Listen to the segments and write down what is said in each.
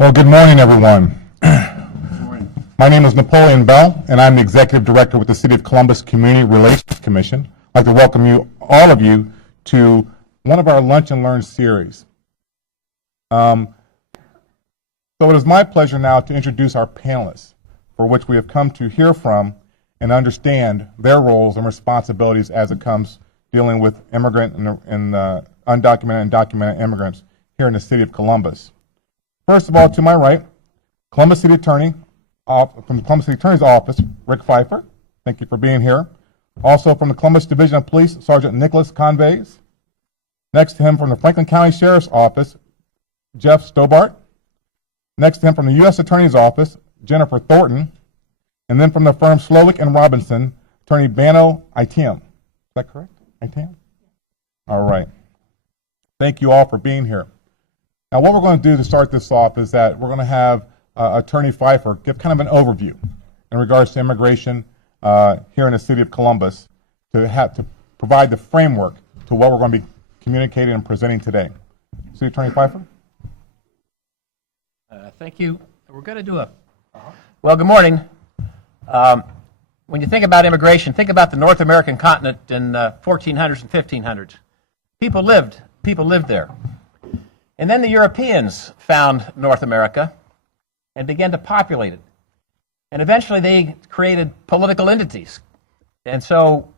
Well, good morning, everyone. My name is Napoleon Bell, and I'm the Executive Director with the City of Columbus Community Relations Commission. I'd like to welcome all of you, to one of our Lunch and Learn series. So it is my pleasure now to introduce our panelists, for which we have come to hear from and understand their roles and responsibilities as it comes dealing with immigrant and undocumented and documented immigrants here in the City of Columbus. First of all, to my right, Columbus City Attorney, from the Columbus City Attorney's Office, Rick Pfeiffer. Thank you for being here. Also from the Columbus Division of Police, Sergeant Nicholas Convays. Next to him from the Franklin County Sheriff's Office, Jeff Stobart. Next to him from the U.S. Attorney's Office, Jennifer Thornton. And then from the firm Slowick and Robinson, Attorney Bano Item. Is that correct? Item? All right. Thank you all for being here. Now, what we're going to do to start this off is that we're going to have Attorney Pfeiffer give kind of an overview in regards to immigration here in the City of Columbus to provide the framework to what we're going to be communicating and presenting today. City Attorney Pfeiffer? Thank you. We're going to do well, good morning. When you think about immigration, think about the North American continent in 1400s and 1500s. People lived there. And then the Europeans found North America and began to populate it. And eventually they created political entities. And so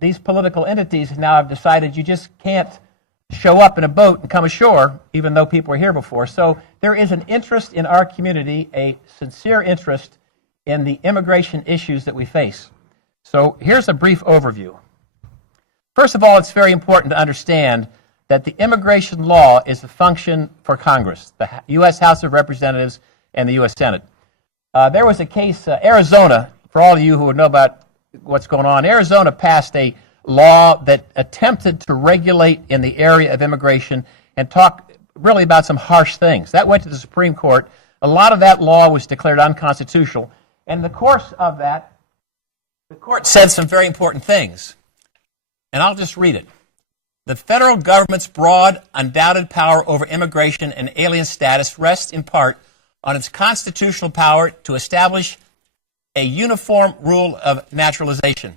these political entities now have decided you just can't show up in a boat and come ashore, even though people were here before. So there is an interest in our community, a sincere interest in the immigration issues that we face. So here's a brief overview. First of all, it's very important to understand that the immigration law is the function for Congress, the U.S. House of Representatives and the U.S. Senate. There was a case, Arizona, for all of you who would know about what's going on, Arizona passed a law that attempted to regulate in the area of immigration and talk really about some harsh things. That went to the Supreme Court. A lot of that law was declared unconstitutional. And in the course of that, the court said some very important things. And I'll just read it. The federal government's broad, undoubted power over immigration and alien status rests in part on its constitutional power to establish a uniform rule of naturalization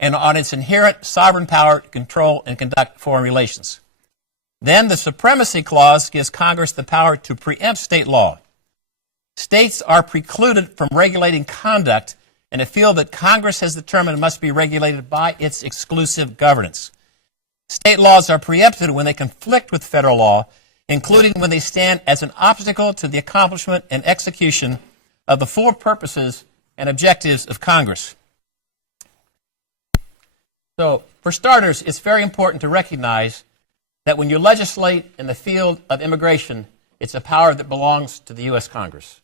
and on its inherent sovereign power to control and conduct foreign relations. Then the Supremacy Clause gives Congress the power to preempt state law. States are precluded from regulating conduct in a field that Congress has determined must be regulated by its exclusive governance. State laws are preempted when they conflict with federal law, including when they stand as an obstacle to the accomplishment and execution of the full purposes and objectives of Congress. So, for starters, it's very important to recognize that when you legislate in the field of immigration, it's a power that belongs to the U.S. Congress.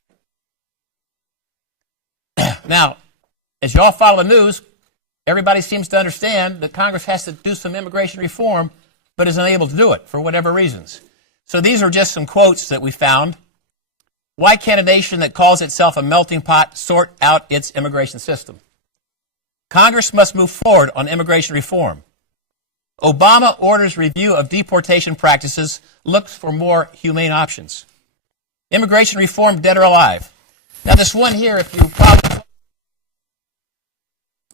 Now, as you all follow the news, everybody seems to understand that Congress has to do some immigration reform, but is unable to do it for whatever reasons. So these are just some quotes that we found. Why can't a nation that calls itself a melting pot sort out its immigration system? Congress must move forward on immigration reform. Obama orders review of deportation practices, looks for more humane options. Immigration reform, dead or alive. Now this one here, if you probably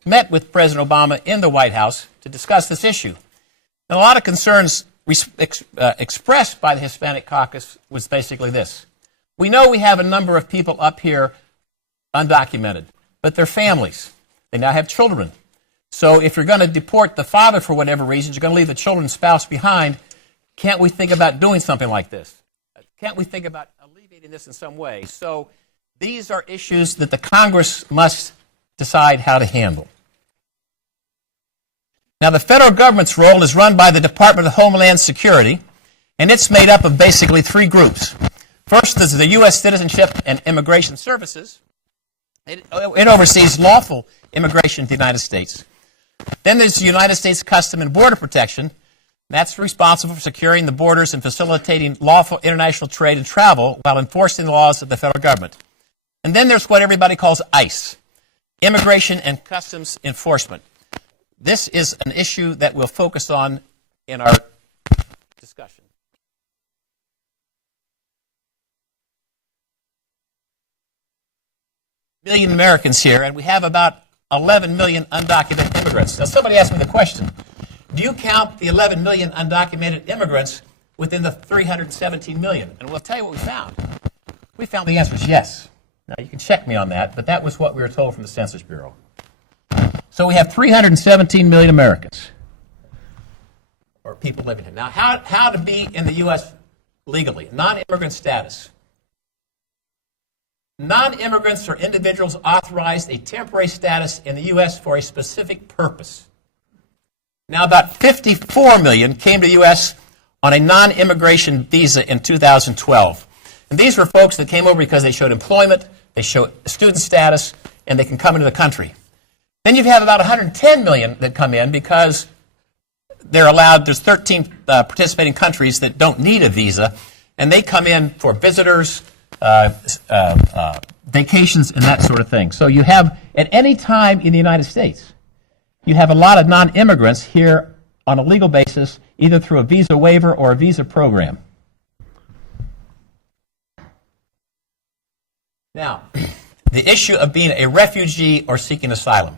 met with President Obama in the White House to discuss this issue. And a lot of concerns expressed by the Hispanic caucus was basically this. We know we have a number of people up here undocumented, but they're families. They now have children. So if you're going to deport the father for whatever reason, you're going to leave the children and spouse behind. Can't we think about doing something like this? Can't we think about alleviating this in some way? So these are issues that the Congress must decide how to handle. Now, the federal government's role is run by the Department of Homeland Security, and it's made up of basically three groups. First is the U.S. Citizenship and Immigration Services. It oversees lawful immigration to the United States. Then there's the United States Customs and Border Protection. That's responsible for securing the borders and facilitating lawful international trade and travel while enforcing the laws of the federal government. And then there's what everybody calls ICE, Immigration and Customs Enforcement. This is an issue that we'll focus on in our discussion. million Americans here, and we have about 11 million undocumented immigrants. Now, somebody asked me the question, do you count the 11 million undocumented immigrants within the 317 million? And we'll tell you what we found. We found the answer is yes. Now, you can check me on that, but that was what we were told from the Census Bureau. So we have 317 million Americans, or people living here. Now, how to be in the U.S. legally? Non-immigrant status. Non-immigrants are individuals authorized a temporary status in the U.S. for a specific purpose. Now, about 54 million came to the U.S. on a non-immigration visa in 2012. And these were folks that came over because they showed employment, they showed student status, and they can come into the country. Then you have about 110 million that come in because they're allowed, there's 13 participating countries that don't need a visa, and they come in for visitors, vacations, and that sort of thing. So you have, at any time in the United States, you have a lot of non-immigrants here on a legal basis, either through a visa waiver or a visa program. Now, the issue of being a refugee or seeking asylum.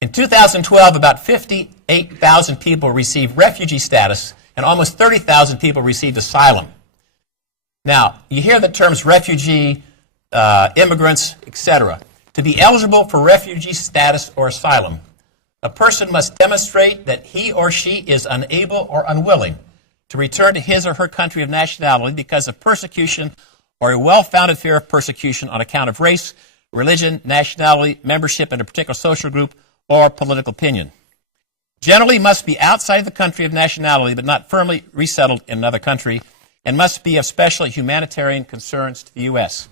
In 2012, about 58,000 people received refugee status, and almost 30,000 people received asylum. Now, you hear the terms refugee, immigrants, etc. To be eligible for refugee status or asylum, a person must demonstrate that he or she is unable or unwilling to return to his or her country of nationality because of persecution or a well-founded fear of persecution on account of race, religion, nationality, membership in a particular social group, or political opinion. Generally must be outside of the country of nationality but not firmly resettled in another country, and must be of special humanitarian concerns to the U.S.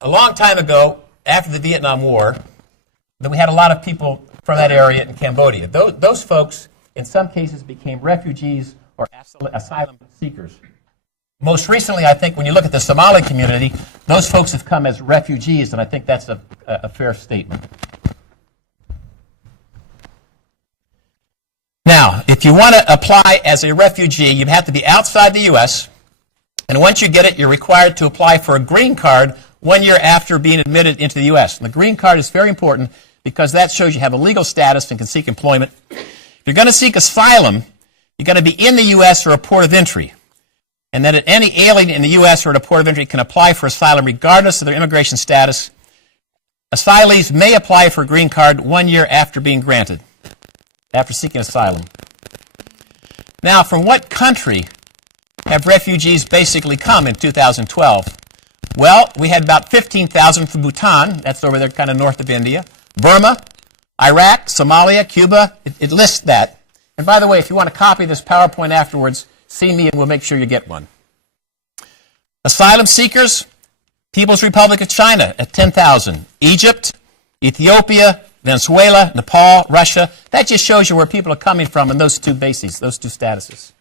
A long time ago, after the Vietnam War, then we had a lot of people from that area in Cambodia. Those folks, in some cases, became refugees or asylum seekers. Most recently, I think, when you look at the Somali community, those folks have come as refugees, and I think that's a fair statement. Now, if you want to apply as a refugee, you have to be outside the U.S., and once you get it, you're required to apply for a green card 1 year after being admitted into the U.S. And the green card is very important because that shows you have a legal status and can seek employment. If you're going to seek asylum, you're going to be in the U.S. or a port of entry, and then any alien in the U.S. or at a port of entry can apply for asylum regardless of their immigration status. Asylees may apply for a green card 1 year after being granted, after seeking asylum. Now, from what country have refugees basically come in 2012? Well, we had about 15,000 from Bhutan, that's over there kind of north of India, Burma, Iraq, Somalia, Cuba, it lists that. And by the way, if you want to copy this PowerPoint afterwards, see me and we'll make sure you get one. Asylum seekers, People's Republic of China at 10,000, Egypt, Ethiopia, Venezuela, Nepal, Russia. That just shows you where people are coming from in those two bases, those two statuses.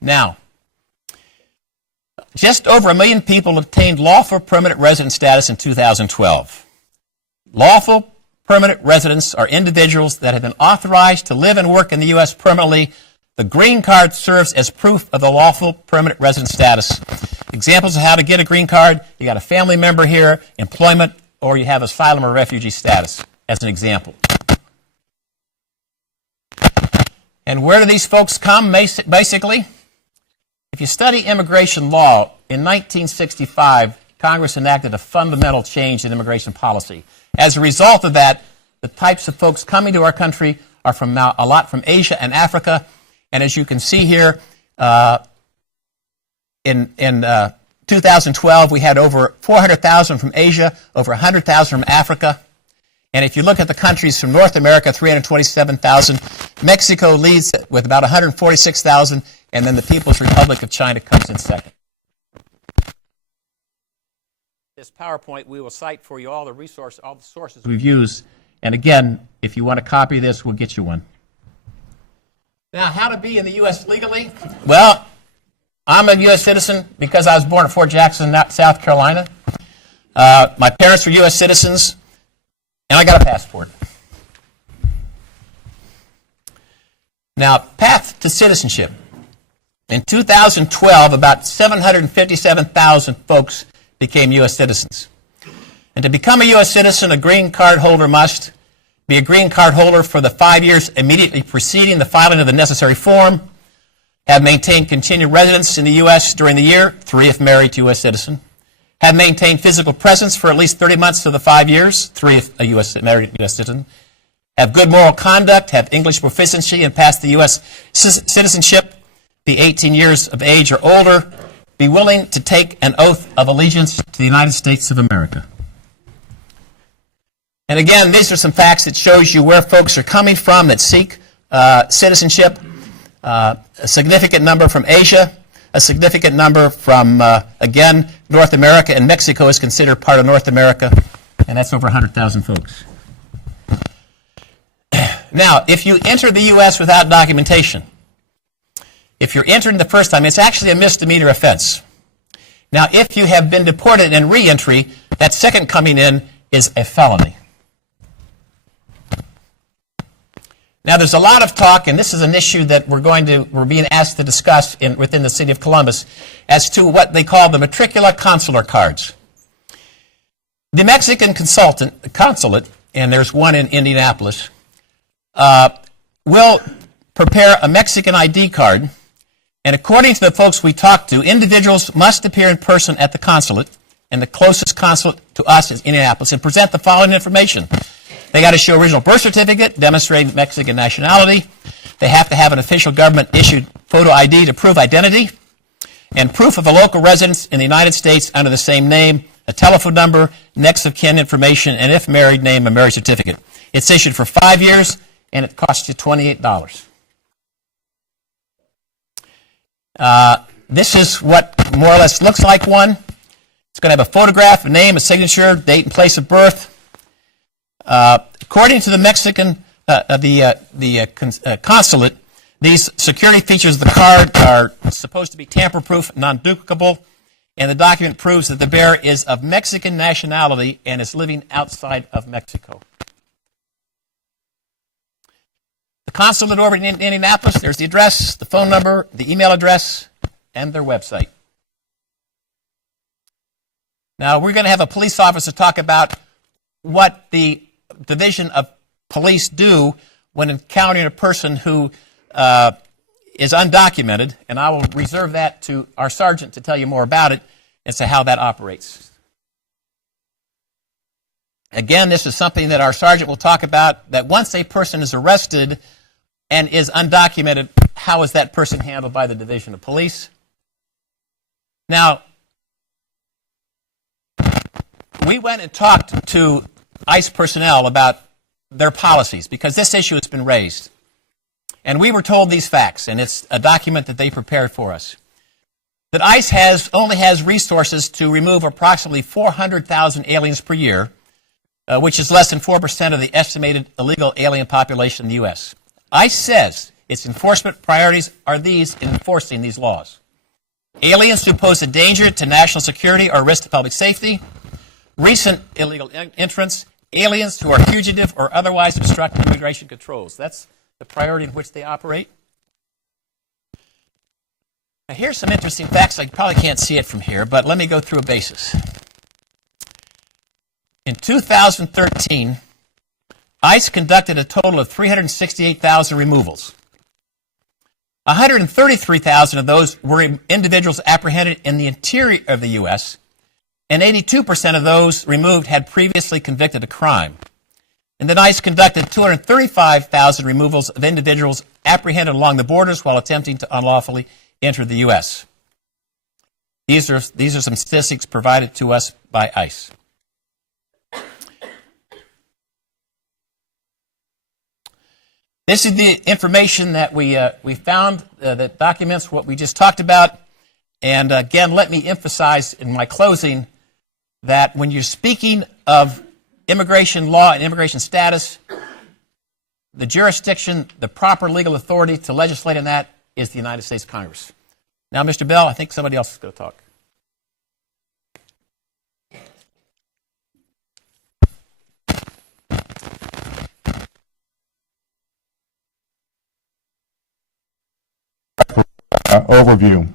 Now, just over 1 million people obtained lawful permanent resident status in 2012. Lawful permanent residents are individuals that have been authorized to live and work in the U.S. permanently. The green card serves as proof of the lawful permanent resident status. Examples of how to get a green card: you got a family member here, employment, or you have asylum or refugee status, as an example. And where do these folks come, basically? If you study immigration law, in 1965, Congress enacted a fundamental change in immigration policy. As a result of that, the types of folks coming to our country are from a lot from Asia and Africa. And as you can see here, in 2012, we had over 400,000 from Asia, over 100,000 from Africa. And if you look at the countries from North America, 327,000. Mexico leads with about 146,000, and then the People's Republic of China comes in second. This PowerPoint, we will cite for you all the sources we've used. And again, if you want to copy this, we'll get you one. Now, how to be in the U.S. legally? Well, I'm a U.S. citizen because I was born at Fort Jackson, South Carolina. My parents were U.S. citizens, and I got a passport. Now, path to citizenship. In 2012, about 757,000 folks became U.S. citizens. And to become a U.S. citizen, a green card holder must be a green card holder for the 5 years immediately preceding the filing of the necessary form, have maintained continued residence in the U.S. during the year, 3 if married to a U.S. citizen, have maintained physical presence for at least 30 months of the 5 years, 3 if married U.S. citizen, have good moral conduct, have English proficiency, and pass the U.S. citizenship, be 18 years of age or older, be willing to take an oath of allegiance to the United States of America. And again, these are some facts that shows you where folks are coming from that seek citizenship. A significant number from Asia, a significant number from, again, North America, and Mexico is considered part of North America, and that's over 100,000 folks. Now, if you enter the U.S. without documentation, if you're entering the first time, it's actually a misdemeanor offense. Now, if you have been deported and re-entry, that second coming in is a felony. Now, there's a lot of talk, and this is an issue that we're being asked to discuss within the city of Columbus, as to what they call the matricula consular cards. The Mexican consulate, and there's one in Indianapolis, will prepare a Mexican ID card, and according to the folks we talked to, individuals must appear in person at the consulate, and the closest consulate to us is Indianapolis, and present the following information. They got to show original birth certificate demonstrating Mexican nationality. They have to have an official government-issued photo ID to prove identity, and proof of a local residence in the United States under the same name, a telephone number, next of kin information, and if married, name, a marriage certificate. It's issued for 5 years, and it costs you $28. This is what more or less looks like one. It's going to have a photograph, a name, a signature, date and place of birth. According to the Mexican consulate, these security features of the card are supposed to be tamper-proof, non-duplicable, and the document proves that the bearer is of Mexican nationality and is living outside of Mexico. The consulate over in Indianapolis, there's the address, the phone number, the email address, and their website. Now, we're going to have a police officer talk about what the Division of Police do when encountering a person who is undocumented, and I will reserve that to our sergeant to tell you more about it as to how that operates. Again, this is something that our sergeant will talk about, that once a person is arrested and is undocumented, how is that person handled by the Division of Police? Now, we went and talked to ICE personnel about their policies because this issue has been raised. And we were told these facts, and it's a document that they prepared for us, that ICE only has resources to remove approximately 400,000 aliens per year, which is less than 4% of the estimated illegal alien population in the U.S. ICE says its enforcement priorities are these in enforcing these laws: aliens who pose a danger to national security or risk to public safety, recent illegal entrants, aliens who are fugitive or otherwise obstruct immigration controls. That's the priority in which they operate. Now, here's some interesting facts. I probably can't see it from here, but let me go through a basis. In 2013, ICE conducted a total of 368,000 removals. 133,000 of those were individuals apprehended in the interior of the U.S., and 82% of those removed had previously convicted a crime. And then ICE conducted 235,000 removals of individuals apprehended along the borders while attempting to unlawfully enter the U.S. These are some statistics provided to us by ICE. This is the information that we found that documents what we just talked about. And again, let me emphasize in my closing that when you're speaking of immigration law and immigration status, the jurisdiction, the proper legal authority to legislate on that is the United States Congress. Now, Mr. Bell, I think somebody else is going to talk. overview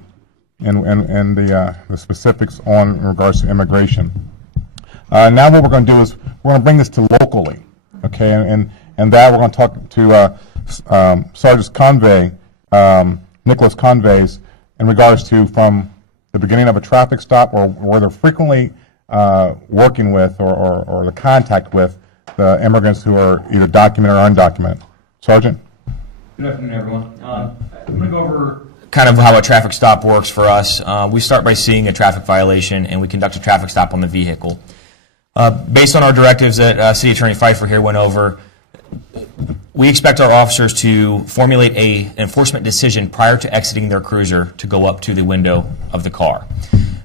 and the specifics on in regards to immigration. Now what we're going to do is we're going to bring this to locally, okay? And that we're going to talk to Sergeant Convey, Nicholas Conveys, in regards to from the beginning of a traffic stop or where they're frequently working with or the contact with the immigrants who are either documented or undocumented. Sergeant? Good afternoon, everyone. I'm going to go over kind of how a traffic stop works for us. We start by seeing a traffic violation, and we conduct a traffic stop on the vehicle. Based on our directives that City Attorney Pfeiffer here went over, we expect our officers to formulate an enforcement decision prior to exiting their cruiser to go up to the window of the car.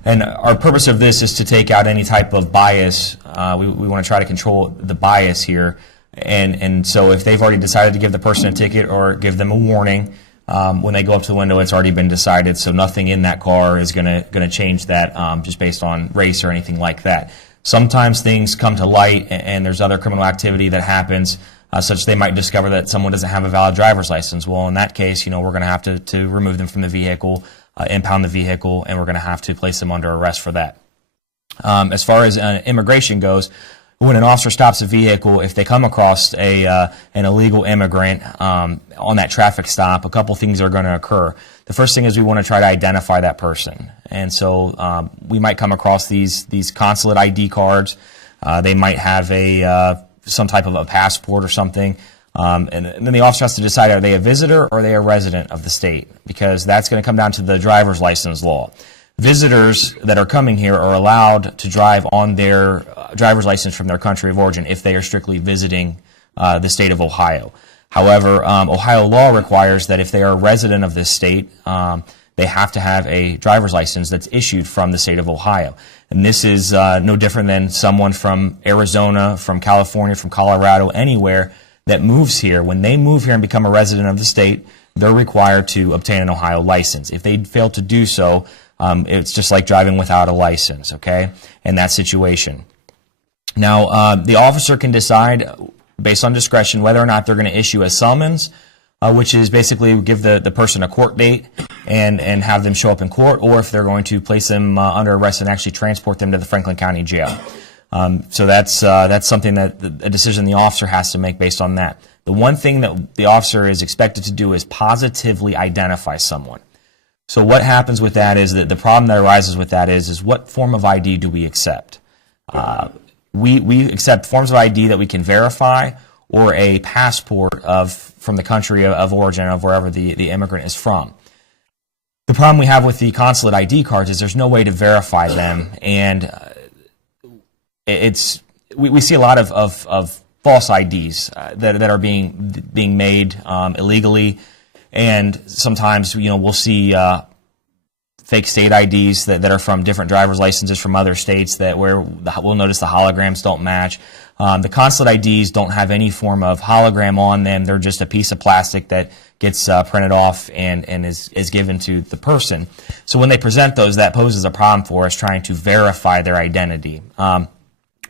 And our purpose of this is to take out any type of bias. We want to try to control the bias here. And so if they've already decided to give the person a ticket or give them a warning, when they go up to the window, it's already been decided. So nothing in that car is going to change that just based on race or anything like that. Sometimes things come to light and there's other criminal activity that happens, such they might discover that someone doesn't have a valid driver's license. Well, in that case, we're going to have to remove them from the vehicle, impound the vehicle, and we're going to have to place them under arrest for that. As far as immigration goes, when an officer stops a vehicle, if they come across an illegal immigrant on that traffic stop, a couple things are going to occur. The first thing is we want to try to identify that person. And so we might come across these consulate ID cards. They might have some type of a passport or something. And then the officer has to decide, are they a visitor or are they a resident of the state? Because that's going to come down to the driver's license law. Visitors that are coming here are allowed to drive on their driver's license from their country of origin if they are strictly visiting the state of Ohio. However, Ohio law requires that if they are a resident of this state, they have to have a driver's license that's issued from the state of Ohio. And this is no different than someone from Arizona, from California, from Colorado, anywhere that moves here. When they move here and become a resident of the state, they're required to obtain an Ohio license. If they fail to do so, it's just like driving without a license, okay, in that situation. Now, the officer can decide, based on discretion, whether or not they're going to issue a summons, which is basically give the person a court date and have them show up in court, or if they're going to place them under arrest and actually transport them to the Franklin County Jail. So that's something that a decision the officer has to make based on that. The one thing that the officer is expected to do is positively identify someone. So what happens with that is that the problem that arises with that is what form of ID do we accept? We accept forms of ID that we can verify or a passport from the country of origin of wherever the immigrant is from. The problem we have with the consulate ID cards is there's no way to verify them, and we see a lot of false IDs that are being made illegally, and sometimes we'll see fake state IDs that are from different driver's licenses from other states where we'll notice the holograms don't match. The consulate IDs don't have any form of hologram on them. They're just a piece of plastic that gets printed off and is given to the person. So when they present those, that poses a problem for us trying to verify their identity.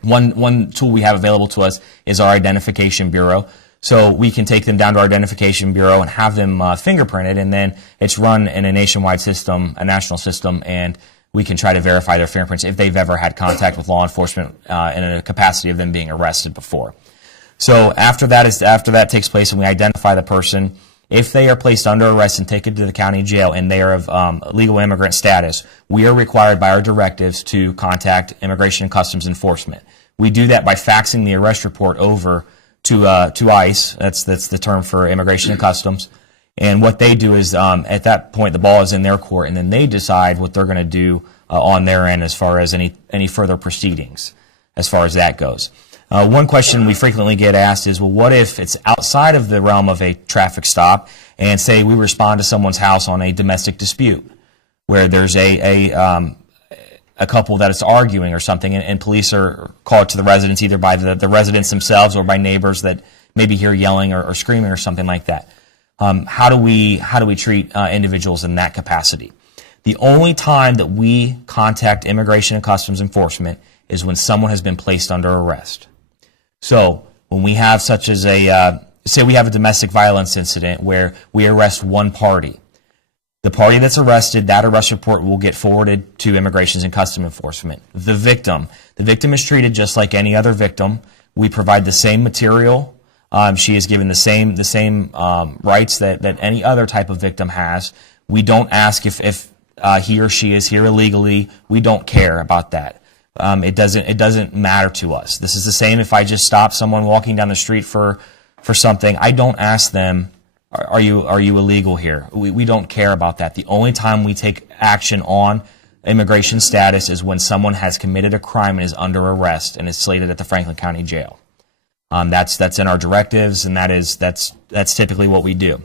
One tool we have available to us is our Identification Bureau. So we can take them down to our Identification Bureau and have them fingerprinted, and then it's run in a nationwide system, a national system, and we can try to verify their fingerprints if they've ever had contact with law enforcement in a capacity of them being arrested before. So after that takes place and we identify the person, if they are placed under arrest and taken to the county jail and they are of legal immigrant status, we are required by our directives to contact Immigration and Customs Enforcement. We do that by faxing the arrest report over to ICE. That's the term for Immigration and Customs. And what they do is, at that point, the ball is in their court, and then they decide what they're going to do on their end as far as any further proceedings, as far as that goes. One question we frequently get asked is, well, what if it's outside of the realm of a traffic stop, and say we respond to someone's house on a domestic dispute, where there's a couple that is arguing or something, and police are called to the residence either by the residents themselves or by neighbors that maybe hear yelling or screaming or something like that. How do we treat individuals in that capacity? The only time that we contact Immigration and Customs Enforcement is when someone has been placed under arrest. So when we have such as say we have a domestic violence incident where we arrest one party, The party that's arrested, that arrest report will get forwarded to Immigrations and Customs Enforcement. The victim is treated just like any other victim. We provide the same material. She is given the same rights that any other type of victim has. We don't ask if he or she is here illegally. We don't care about that. It doesn't matter to us. This is the same if I just stop someone walking down the street for something. I don't ask them, are you illegal here? We don't care about that. The only time we take action on immigration status is when someone has committed a crime and is under arrest and is slated at the Franklin County Jail. That's in our directives, and that's typically what we do.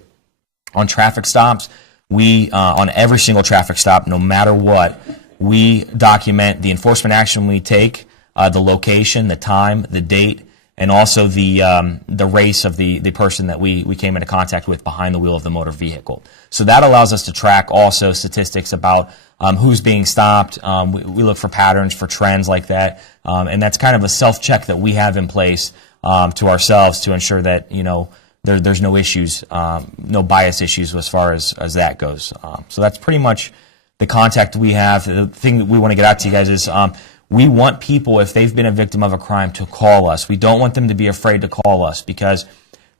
On traffic stops, we on every single traffic stop, no matter what, we document the enforcement action we take, the location, the time, the date, and also the race of the person that we came into contact with behind the wheel of the motor vehicle. So that allows us to track also statistics about who's being stopped. We look for patterns, for trends like that, and that's kind of a self-check that we have in place to ourselves to ensure that there's no issues, no bias issues as far as that goes. So that's pretty much the contact we have. The thing that we want to get out to you guys is we want people, if they've been a victim of a crime, to call us. We don't want them to be afraid to call us because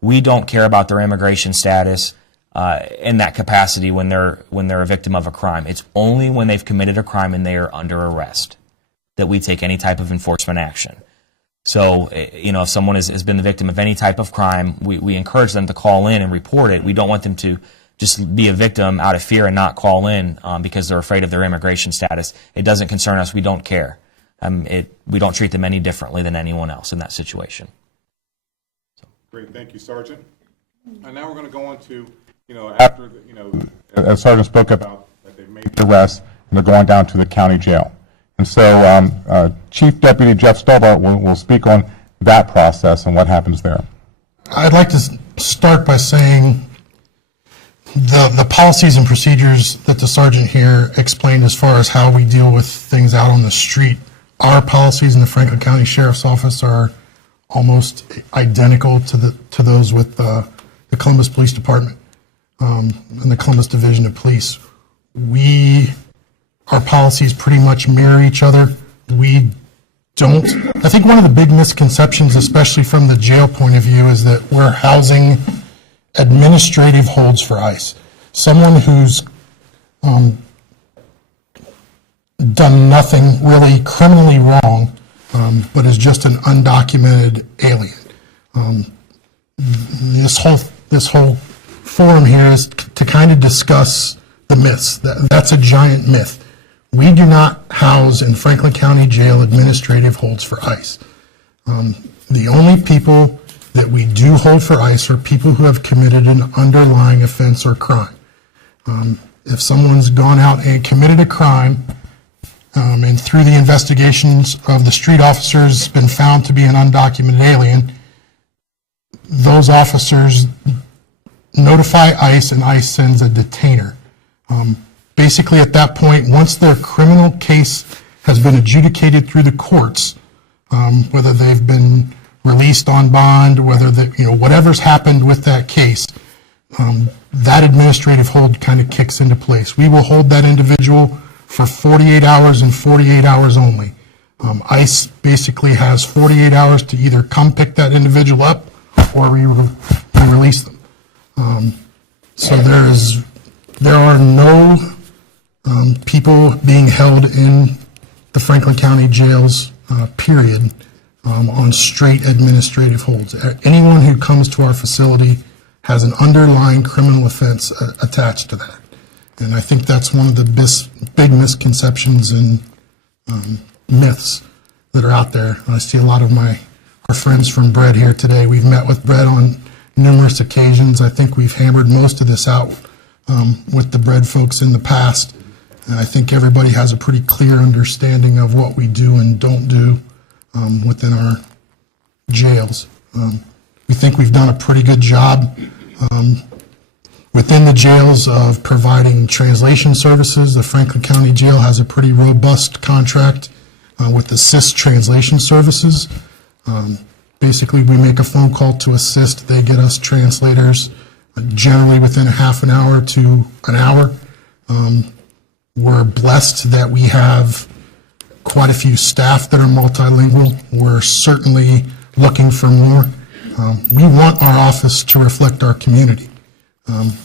we don't care about their immigration status in that capacity when they're a victim of a crime. It's only when they've committed a crime and they are under arrest that we take any type of enforcement action. So, if someone has been the victim of any type of crime, we encourage them to call in and report it. We don't want them to just be a victim out of fear and not call in because they're afraid of their immigration status. It doesn't concern us. We don't care. We don't treat them any differently than anyone else in that situation. Great, thank you, Sergeant. And now we're going to go on to, after, as Sergeant spoke about, that they've made the arrest and they're going down to the county jail. And so Chief Deputy Jeff Stobart will speak on that process and what happens there. I'd like to start by saying the policies and procedures that the sergeant here explained as far as how we deal with things out on the street. Our policies in the Franklin County Sheriff's Office are almost identical to those with the Columbus Police Department and the Columbus Division of Police. Our policies pretty much mirror each other. I think one of the big misconceptions, especially from the jail point of view, is that we're housing administrative holds for ICE. Someone who's done nothing really criminally wrong, but is just an undocumented alien. This whole forum here is to kind of discuss the myths. That's a giant myth. We do not house in Franklin County Jail administrative holds for ICE. The only people that we do hold for ICE are people who have committed an underlying offense or crime. If someone's gone out and committed a crime, and through the investigations of the street officers been found to be an undocumented alien, those officers notify ICE and ICE sends a detainer. Basically, at that point, once their criminal case has been adjudicated through the courts, whether they've been released on bond, whether whatever's happened with that case, that administrative hold kind of kicks into place. We will hold that individual for 48 hours and 48 hours only. ICE basically has 48 hours to either come pick that individual up or we release them. So there are no people being held in the Franklin County jails, period, on straight administrative holds. Anyone who comes to our facility has an underlying criminal offense attached to that. And I think that's one of the big misconceptions and myths that are out there. I see a lot of our friends from Bread here today. We've met with Bread on numerous occasions. I think we've hammered most of this out with the Bread folks in the past. And I think everybody has a pretty clear understanding of what we do and don't do within our jails. We think we've done a pretty good job within the jails of providing translation services. The Franklin County Jail has a pretty robust contract with Assist Translation Services. Basically, we make a phone call to Assist. They get us translators generally within a half an hour to an hour. We're blessed that we have quite a few staff that are multilingual. We're certainly looking for more. We want our office to reflect our community.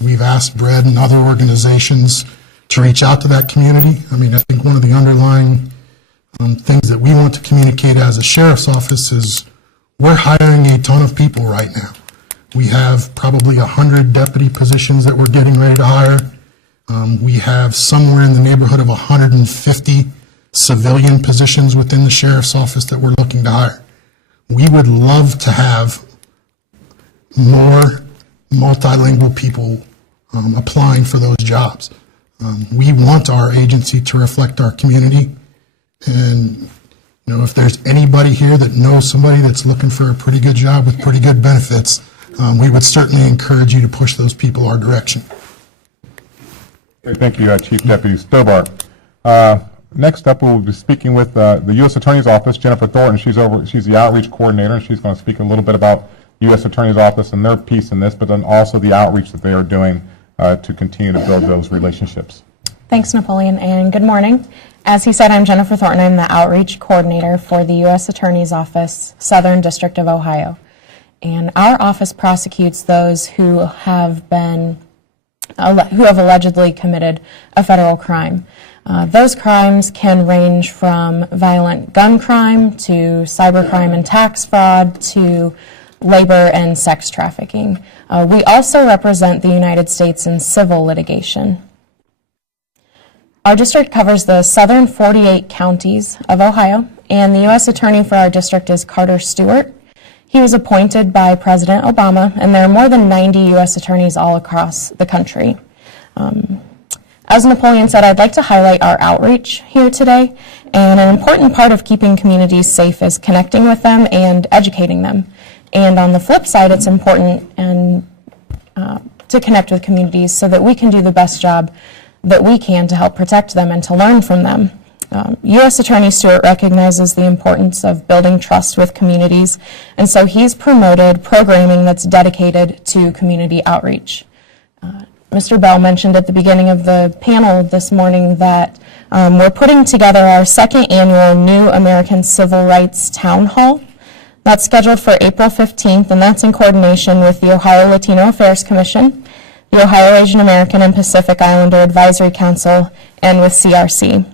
We've asked BRED and other organizations to reach out to that community. I mean, I think one of the underlying things that we want to communicate as a sheriff's office is we're hiring a ton of people right now. We have probably 100 deputy positions that we're getting ready to hire. We have somewhere in the neighborhood of 150 civilian positions within the sheriff's office that we're looking to hire. We would love to have more multilingual people applying for those jobs. We want our agency to reflect our community, and if there's anybody here that knows somebody that's looking for a pretty good job with pretty good benefits, we would certainly encourage you to push those people our direction. Okay, thank you, Chief Deputy Stobart. Next up, we will be speaking with the U.S. Attorney's Office, Jennifer Thornton. She's the outreach coordinator, and she's going to speak a little bit about U.S. Attorney's Office and their piece in this, but then also the outreach that they are doing to continue to build those relationships. Thanks, Napoleon, and good morning. As he said, I'm Jennifer Thornton. I'm the outreach coordinator for the U.S. Attorney's Office, Southern District of Ohio. And our office prosecutes those who have allegedly committed a federal crime. Those crimes can range from violent gun crime to cybercrime and tax fraud to labor and sex trafficking. We also represent the United States in civil litigation. Our district covers the southern 48 counties of Ohio, and the U.S. Attorney for our district is Carter Stewart. He was appointed by President Obama, and there are more than 90 U.S. attorneys all across the country. As Napoleon said, I'd like to highlight our outreach here today, and an important part of keeping communities safe is connecting with them and educating them. And on the flip side, it's important to connect with communities so that we can do the best job that we can to help protect them and to learn from them. U.S. Attorney Stewart recognizes the importance of building trust with communities, and so he's promoted programming that's dedicated to community outreach. Mr. Bell mentioned at the beginning of the panel this morning that we're putting together our second annual New American Civil Rights Town Hall. That's scheduled for April 15th, and that's in coordination with the Ohio Latino Affairs Commission, the Ohio Asian American and Pacific Islander Advisory Council, and with CRC.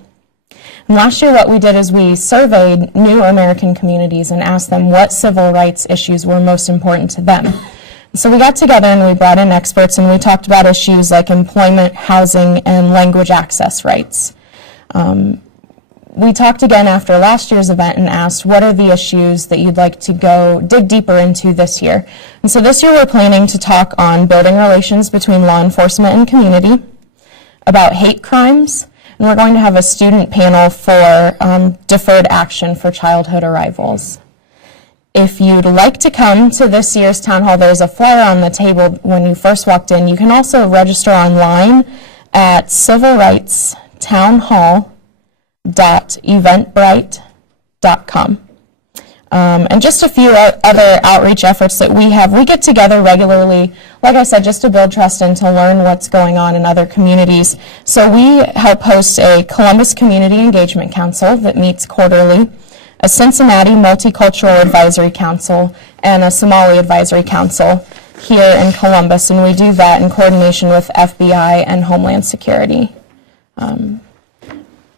And last year what we did is we surveyed new American communities and asked them what civil rights issues were most important to them. So we got together and we brought in experts and we talked about issues like employment, housing, and language access rights. We talked again after last year's event and asked what are the issues that you'd like to go dig deeper into this year. And so this year we're planning to talk on building relations between law enforcement and community, about hate crimes, and we're going to have a student panel for deferred action for childhood arrivals. If you'd like to come to this year's town hall, there's a flyer on the table when you first walked in. You can also register online at civilrightstownhall.eventbrite.com. And just a few other outreach efforts that we have. We get together regularly, like I said, just to build trust and to learn what's going on in other communities. So we help host a Columbus Community Engagement Council that meets quarterly, a Cincinnati Multicultural Advisory Council, and a Somali Advisory Council here in Columbus, and we do that in coordination with FBI and Homeland Security.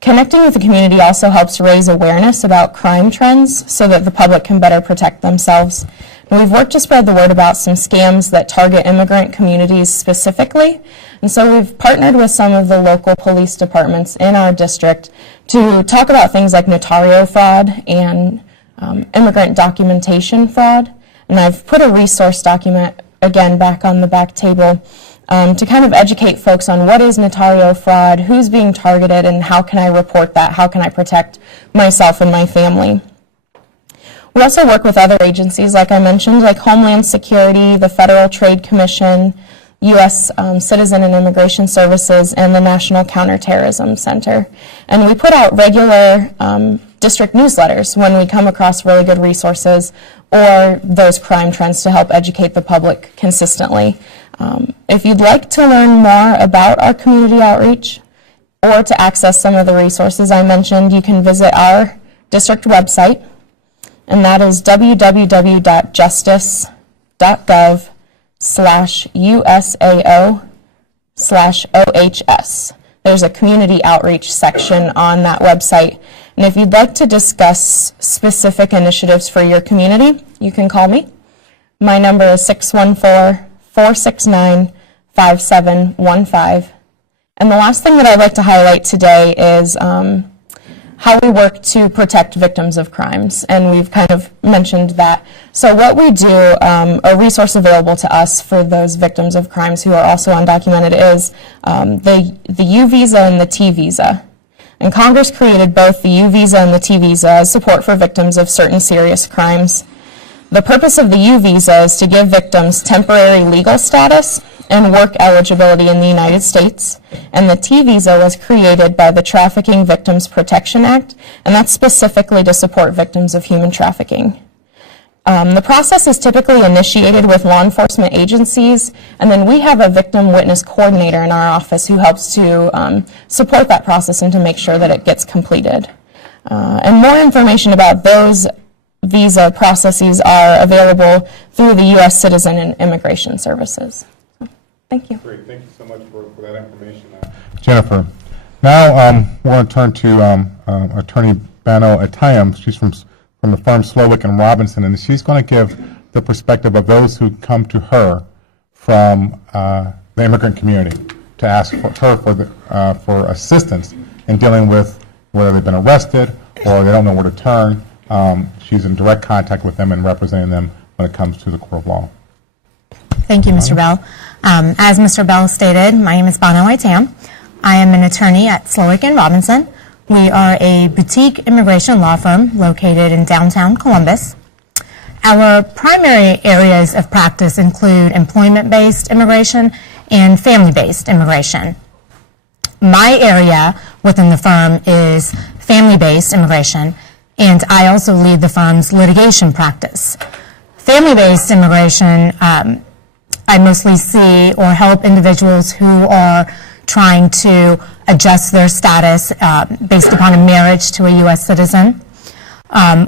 Connecting with the community also helps raise awareness about crime trends so that the public can better protect themselves. And we've worked to spread the word about some scams that target immigrant communities specifically. And so we've partnered with some of the local police departments in our district to talk about things like notario fraud and immigrant documentation fraud. And I've put a resource document, again, back on the back table to kind of educate folks on what is notario fraud, who's being targeted, and how can I report that, how can I protect myself and my family. We also work with other agencies, like I mentioned, like Homeland Security, the Federal Trade Commission, U.S. Citizen and Immigration Services, and the National Counterterrorism Center. And we put out regular district newsletters when we come across really good resources or those crime trends to help educate the public consistently. If you'd like to learn more about our community outreach or to access some of the resources I mentioned, you can visit our district website, and that is www.justice.gov/USAO/OHS. There's a community outreach section on that website. And if you'd like to discuss specific initiatives for your community, you can call me. My number is 614-469-5715. And the last thing that I'd like to highlight today is how we work to protect victims of crimes. And we've kind of mentioned that. So what we do, a resource available to us for those victims of crimes who are also undocumented is the U visa and the T visa. And Congress created both the U visa and the T visa as support for victims of certain serious crimes. The purpose of the U visa is to give victims temporary legal status and work eligibility in the United States, and the T visa was created by the Trafficking Victims Protection Act, and that's specifically to support victims of human trafficking. The process is typically initiated with law enforcement agencies, and then we have a victim witness coordinator in our office who helps to support that process and to make sure that it gets completed. And more information about those visa processes are available through the U.S. Citizen and Immigration Services. Thank you. Great, thank you so much for that information, Jennifer. Now we're going to turn to Attorney Bano Atayam. She's from the firm Slowick and Robinson, and she's going to give the perspective of those who come to her from the immigrant community to ask for her for assistance in dealing with whether they've been arrested or they don't know where to turn. She's in direct contact with them and representing them when it comes to the court of law. Thank you, Mr. Bell. As Mr. Bell stated, my name is Bano Aitam. I am an attorney at Slowick and Robinson. We are a boutique immigration law firm located in downtown Columbus. Our primary areas of practice include employment-based immigration and family-based immigration. My area within the firm is family-based immigration, and I also lead the firm's litigation practice. Family-based immigration, I mostly see or help individuals who are trying to adjust their status based upon a marriage to a U.S. citizen,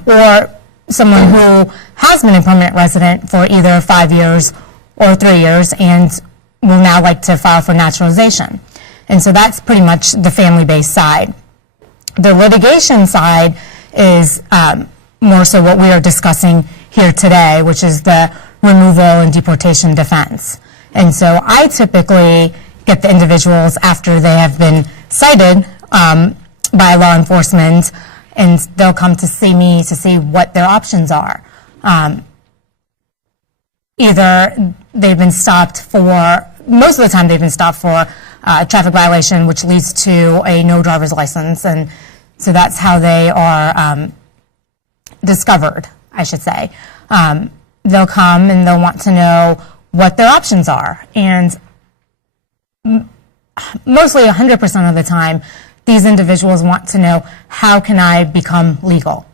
or someone who has been a permanent resident for either 5 years or 3 years and will now like to file for naturalization. And so that's pretty much the family-based side. The litigation side is more so what we are discussing here today, which is the removal and deportation defense. And so I typically get the individuals after they have been cited by law enforcement, and they'll come to see me to see what their options are. Either they've been stopped for, most of the time they've been stopped for a traffic violation, which leads to a no driver's license, and so that's how they are discovered, I should say. They'll come and they'll want to know what their options are. And mostly 100% of the time, these individuals want to know, how can I become legal?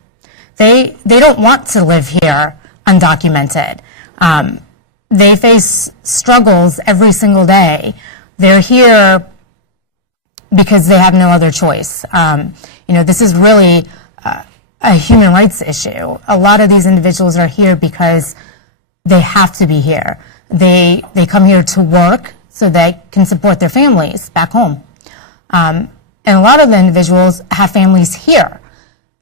They don't want to live here undocumented. They face struggles every single day. They're here because they have no other choice. This is really a human rights issue. A lot of these individuals are here because they have to be here. They come here to work so they can support their families back home. And a lot of the individuals have families here.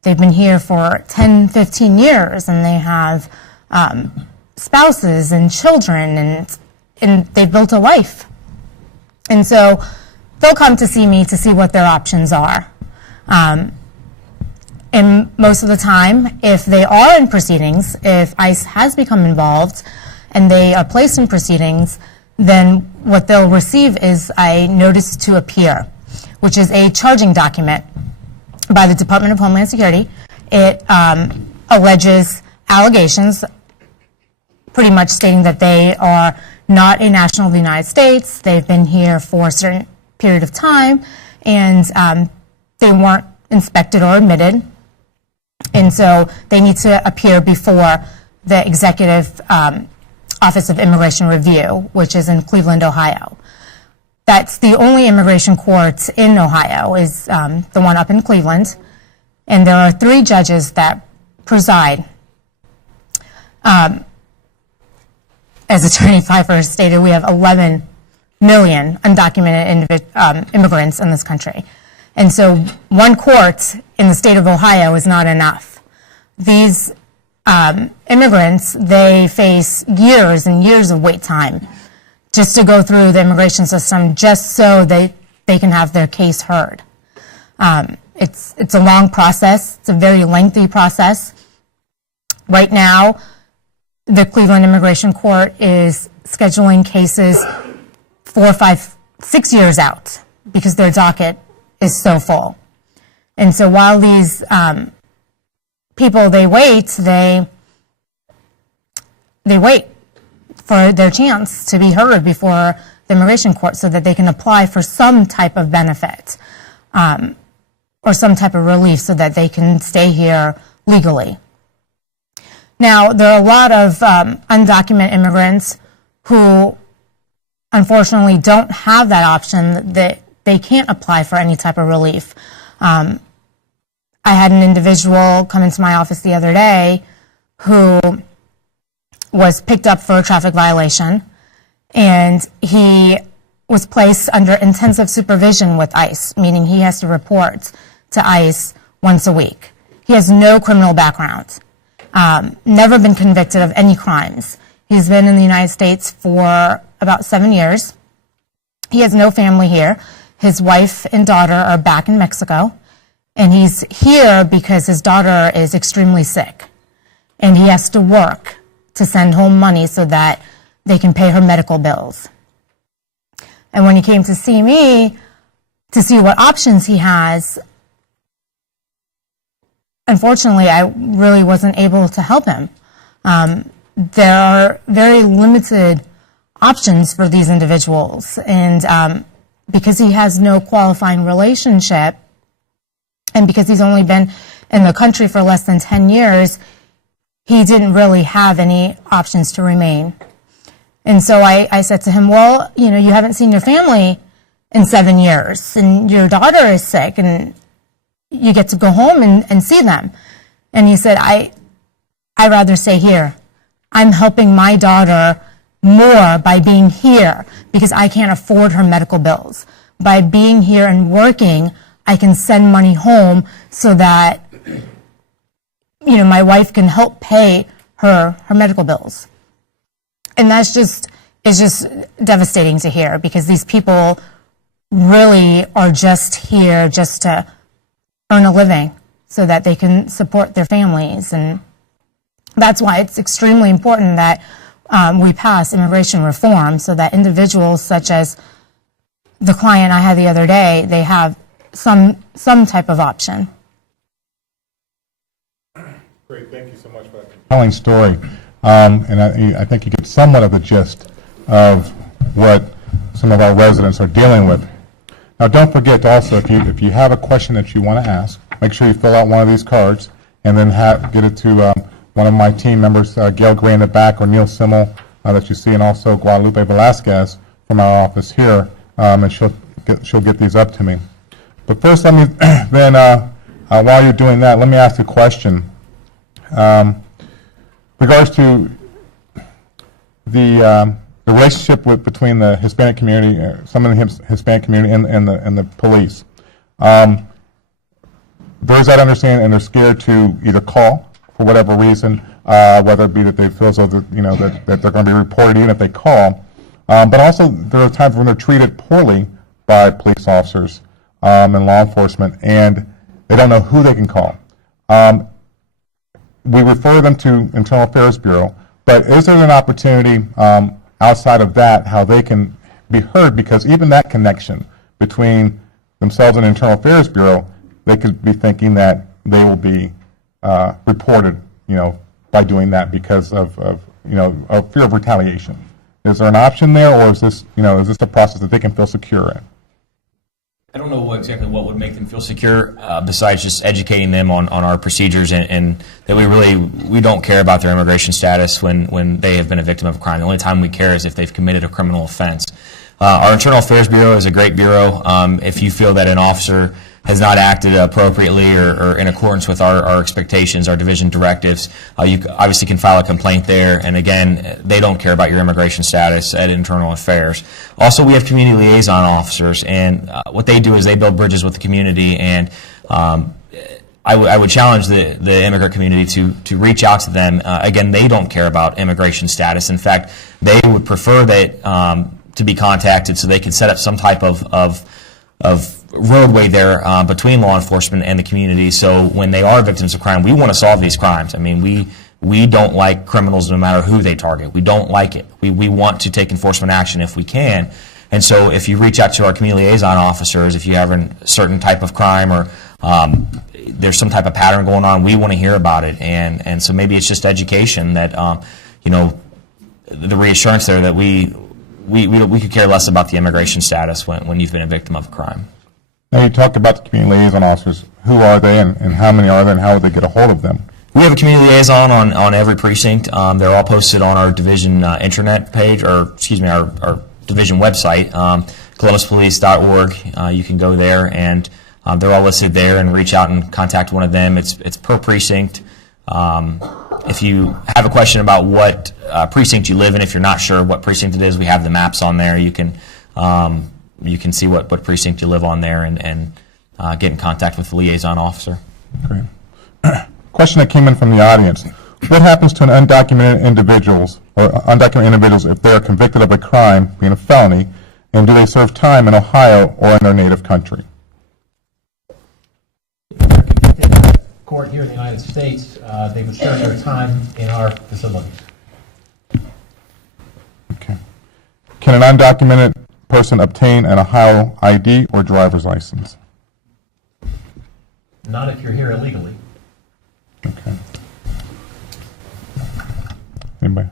They've been here for 10, 15 years, and they have spouses and children, and they've built a life. And so they'll come to see me to see what their options are. And most of the time, if they are in proceedings, if ICE has become involved and they are placed in proceedings, then what they'll receive is a notice to appear, which is a charging document by the Department of Homeland Security. It alleges allegations pretty much stating that they are not a national of the United States, they've been here for a certain period of time, and they weren't inspected or admitted And so they need to appear before the Executive Office of Immigration Review, which is in Cleveland, Ohio. That's the only immigration court in Ohio, is the one up in Cleveland. And there are 3 judges that preside. As Attorney Pfeiffer stated, we have 11 million undocumented immigrants in this country. And so one court in the state of Ohio is not enough. These immigrants, they face years and years of wait time just to go through the immigration system just so they can have their case heard. It's a long process. It's a very lengthy process. Right now, the Cleveland Immigration Court is scheduling cases 4, 5, 6 years out because their docket is so full. And so while these people, they wait for their chance to be heard before the immigration court so that they can apply for some type of benefit or some type of relief so that they can stay here legally. Now, there are a lot of undocumented immigrants who unfortunately don't have that option, that they can't apply for any type of relief. I had an individual come into my office the other day who was picked up for a traffic violation, and he was placed under intensive supervision with ICE, meaning he has to report to ICE once a week. He has no criminal background, never been convicted of any crimes. He's been in the United States for about 7 years. He has no family here. His wife and daughter are back in Mexico, and he's here because his daughter is extremely sick, and he has to work to send home money so that they can pay her medical bills. And when he came to see me to see what options he has, unfortunately, I really wasn't able to help him. There are very limited options for these individuals, and because he has no qualifying relationship, and because he's only been in the country for less than 10 years, he didn't really have any options to remain. And so I said to him, well, you haven't seen your family in 7 years, and your daughter is sick, and you get to go home and see them. And he said, I'd rather stay here. I'm helping my daughter more by being here because I can't afford her medical bills. By being here and working, I can send money home so that my wife can help pay her medical bills. And it's just devastating to hear, because these people really are just here just to earn a living so that they can support their families. And that's why it's extremely important that we pass immigration reform so that individuals such as the client I had the other day, they have some type of option. Great, thank you so much for that compelling story. And I think you get somewhat of the gist of what some of our residents are dealing with. Now, don't forget also, if you have a question that you want to ask, make sure you fill out one of these cards and then get it to one of my team members, Gail Gray in the back, or Neil Simmel that you see, and also Guadalupe Velasquez from our office here, and she'll get these up to me. But first, let me then, while you're doing that, let me ask a question. Regards to the relationship between the Hispanic community, some of the Hispanic community, and the police. There's that understanding, and they're scared to either call for whatever reason, whether it be that they feel as though that they're going to be reported even if they call. But also, there are times when they're treated poorly by police officers and law enforcement, and they don't know who they can call. We refer them to Internal Affairs Bureau, but is there an opportunity outside of that how they can be heard? Because even that connection between themselves and Internal Affairs Bureau, they could be thinking that they will be reported, by doing that because of fear of retaliation. Is there an option there, or is this a process that they can feel secure in? I don't know exactly what would make them feel secure, besides just educating them on our procedures and that we don't care about their immigration status when they have been a victim of a crime. The only time we care is if they've committed a criminal offense. Our Internal Affairs Bureau is a great bureau. If you feel that an officer has not acted appropriately or in accordance with our expectations, our division directives, you obviously can file a complaint there. And again, they don't care about your immigration status at Internal Affairs. Also, we have community liaison officers, and what they do is they build bridges with the community. And I would challenge the immigrant community to reach out to them. Again, they don't care about immigration status. In fact, they would prefer that to be contacted so they can set up some type of roadway there between law enforcement and the community. So when they are victims of crime, we want to solve these crimes. I mean, we don't like criminals no matter who they target. We don't like it. We want to take enforcement action if we can. And so if you reach out to our community liaison officers, if you have a certain type of crime or there's some type of pattern going on, we want to hear about it. And so maybe it's just education that, the reassurance there that we could care less about the immigration status when you've been a victim of a crime. Now, you talked about the community liaison officers. Who are they and how many are there and how would they get a hold of them? We have a community liaison on every precinct. They're all posted on our division intranet page, or excuse me, our division website, columbuspolice.org. You can go there, and they're all listed there, and reach out and contact one of them. It's per precinct. If you have a question about what precinct you live in, if you're not sure what precinct it is, we have the maps on there. You can see what precinct you live on there and get in contact with the liaison officer. Great. Question that came in from the audience. What happens to undocumented individuals if they are convicted of a crime, being a felony, and do they serve time in Ohio or in their native country? Court here in the United States, they would serve their time in our facilities. Okay. Can an undocumented person obtain an Ohio ID or driver's license? Not if you're here illegally. Okay. Anybody?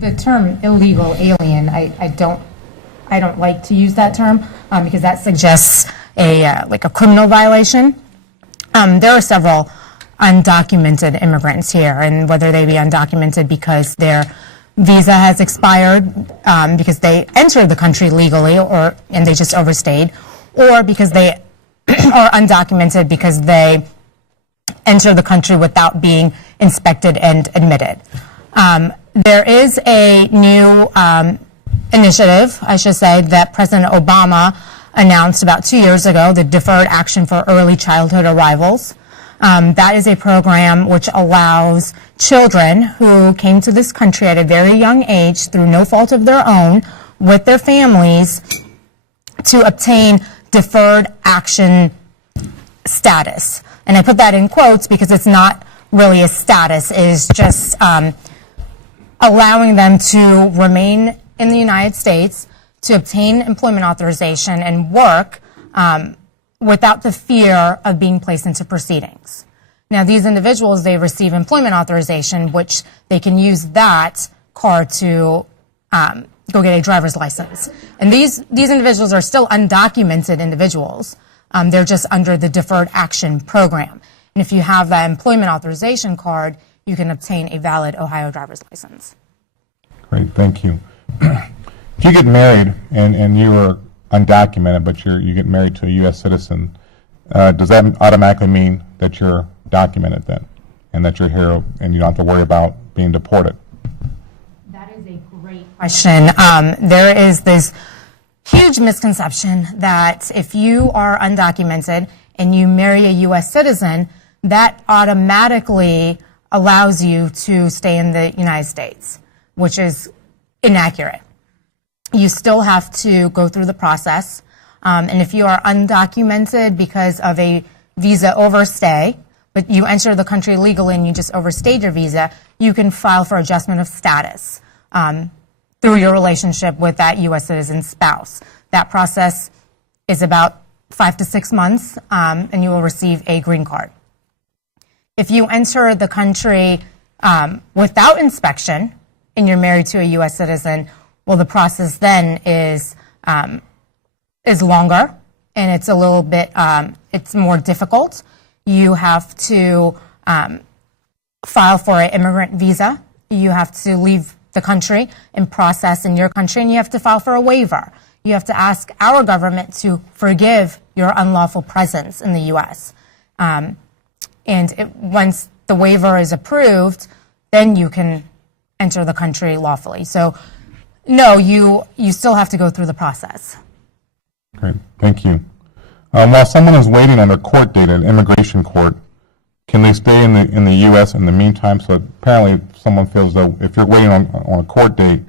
The term illegal alien, I don't like to use that term because that suggests like a criminal violation. There are several undocumented immigrants here, and whether they be undocumented because their visa has expired, because they entered the country legally, and they just overstayed, or because they are undocumented because they enter the country without being inspected and admitted. There is a new initiative, I should say, that President Obama announced about 2 years ago, the Deferred Action for Early Childhood Arrivals. That is a program which allows children who came to this country at a very young age through no fault of their own with their families to obtain deferred action status. And I put that in quotes because it's not really a status, it is just allowing them to remain in the United States, to obtain employment authorization and work without the fear of being placed into proceedings. Now, these individuals, they receive employment authorization, which they can use that card to go get a driver's license. And these individuals are still undocumented individuals. They're just under the Deferred Action Program. And if you have that employment authorization card, you can obtain a valid Ohio driver's license. Great, thank you. If you get married and you are undocumented, but you get married to a U.S. citizen, does that automatically mean that you're documented then, and that you're here and you don't have to worry about being deported? That is a great question. There is this huge misconception that if you are undocumented and you marry a U.S. citizen, that automatically allows you to stay in the United States, which is inaccurate. You still have to go through the process. And if you are undocumented because of a visa overstay, but you enter the country legally and you just overstayed your visa, you can file for adjustment of status through your relationship with that U.S. citizen spouse. That process is about 5 to 6 months, and you will receive a green card. If you enter the country without inspection and you're married to a U.S. citizen, well, the process then is is longer, and it's a little bit, it's more difficult. You have to file for an immigrant visa. You have to leave the country and process in your country, and you have to file for a waiver. You have to ask our government to forgive your unlawful presence in the U.S. Once the waiver is approved, then you can enter the country lawfully. So, no, you still have to go through the process. Great, thank you. While someone is waiting on their court date at immigration court, can they stay in the U.S. in the meantime? So apparently someone feels though if you're waiting on a court date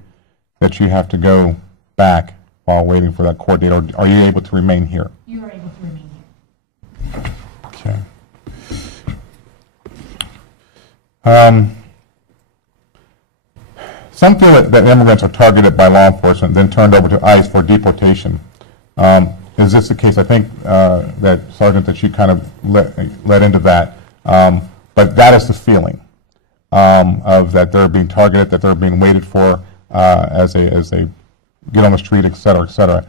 that you have to go back while waiting for that court date, or are you able to remain here? You are able to remain here. Okay. Some feel that immigrants are targeted by law enforcement, then turned over to ICE for deportation. Is this the case? I think that, Sergeant, that you kind of led into that. But that is the feeling of that they're being targeted, that they're being waited for as they get on the street, et cetera, et cetera.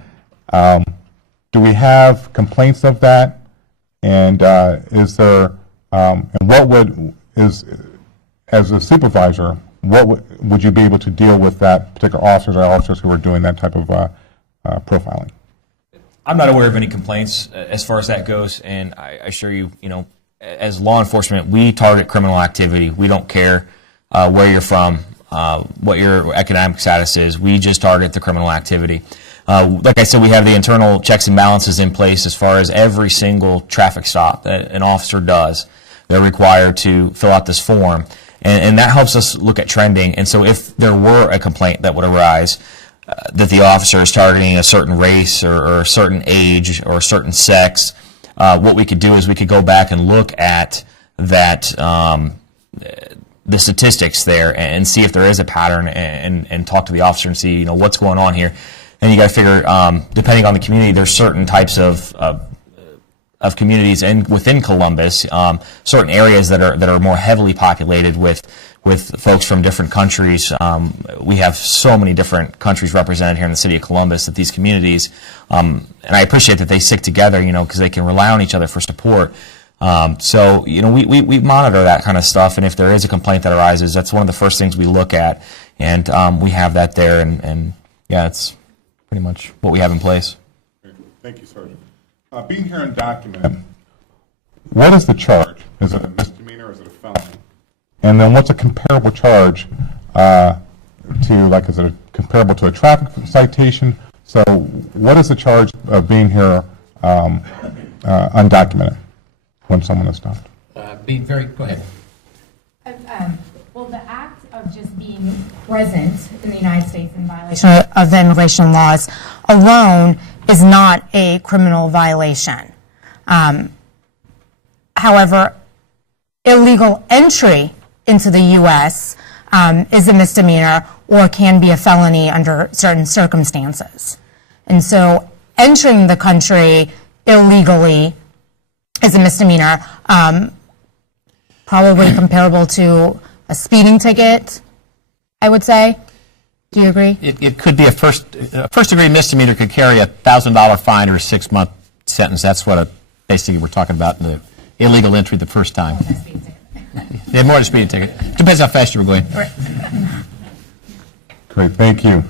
Do we have complaints of that? And is there, and what as a supervisor, what would you be able to deal with that particular officers or officers who are doing that type of profiling? I'm not aware of any complaints as far as that goes, and I assure you, as law enforcement, we target criminal activity. We don't care where you're from, what your economic status is. We just target the criminal activity. Like I said, we have the internal checks and balances in place as far as every single traffic stop that an officer does. They're required to fill out this form, and that helps us look at trending. And so if there were a complaint that would arise, that the officer is targeting a certain race or a certain age or a certain sex, what we could do is we could go back and look at that, the statistics there, and see if there is a pattern, and talk to the officer and see what's going on here. And you got to figure, depending on the community, there's certain types of communities and within Columbus, certain areas that are more heavily populated with folks from different countries. We have so many different countries represented here in the city of Columbus that these communities, and I appreciate that they stick together, because they can rely on each other for support. So, we monitor that kind of stuff, and if there is a complaint that arises, that's one of the first things we look at, and we have that there, and yeah, it's pretty much what we have in place. Thank you, Sergeant. Being here undocumented, what is the charge? Is it a misdemeanor or is it a felony? And then what's a comparable charge is it comparable to a traffic citation? So what is the charge of being here undocumented when someone is stopped? Go ahead. Well, the act of just being present in the United States in violation of the immigration laws alone is not a criminal violation. However, illegal entry into the U.S. Is a misdemeanor or can be a felony under certain circumstances. And so entering the country illegally is a misdemeanor, probably comparable to a speeding ticket, I would say. Do you agree? It could be a first-degree misdemeanor could carry a $1,000 fine or a 6-month sentence. That's what basically we're talking about, the illegal entry the first time. Yeah, more than a speeding ticket. Depends how fast you were going. Great, thank you.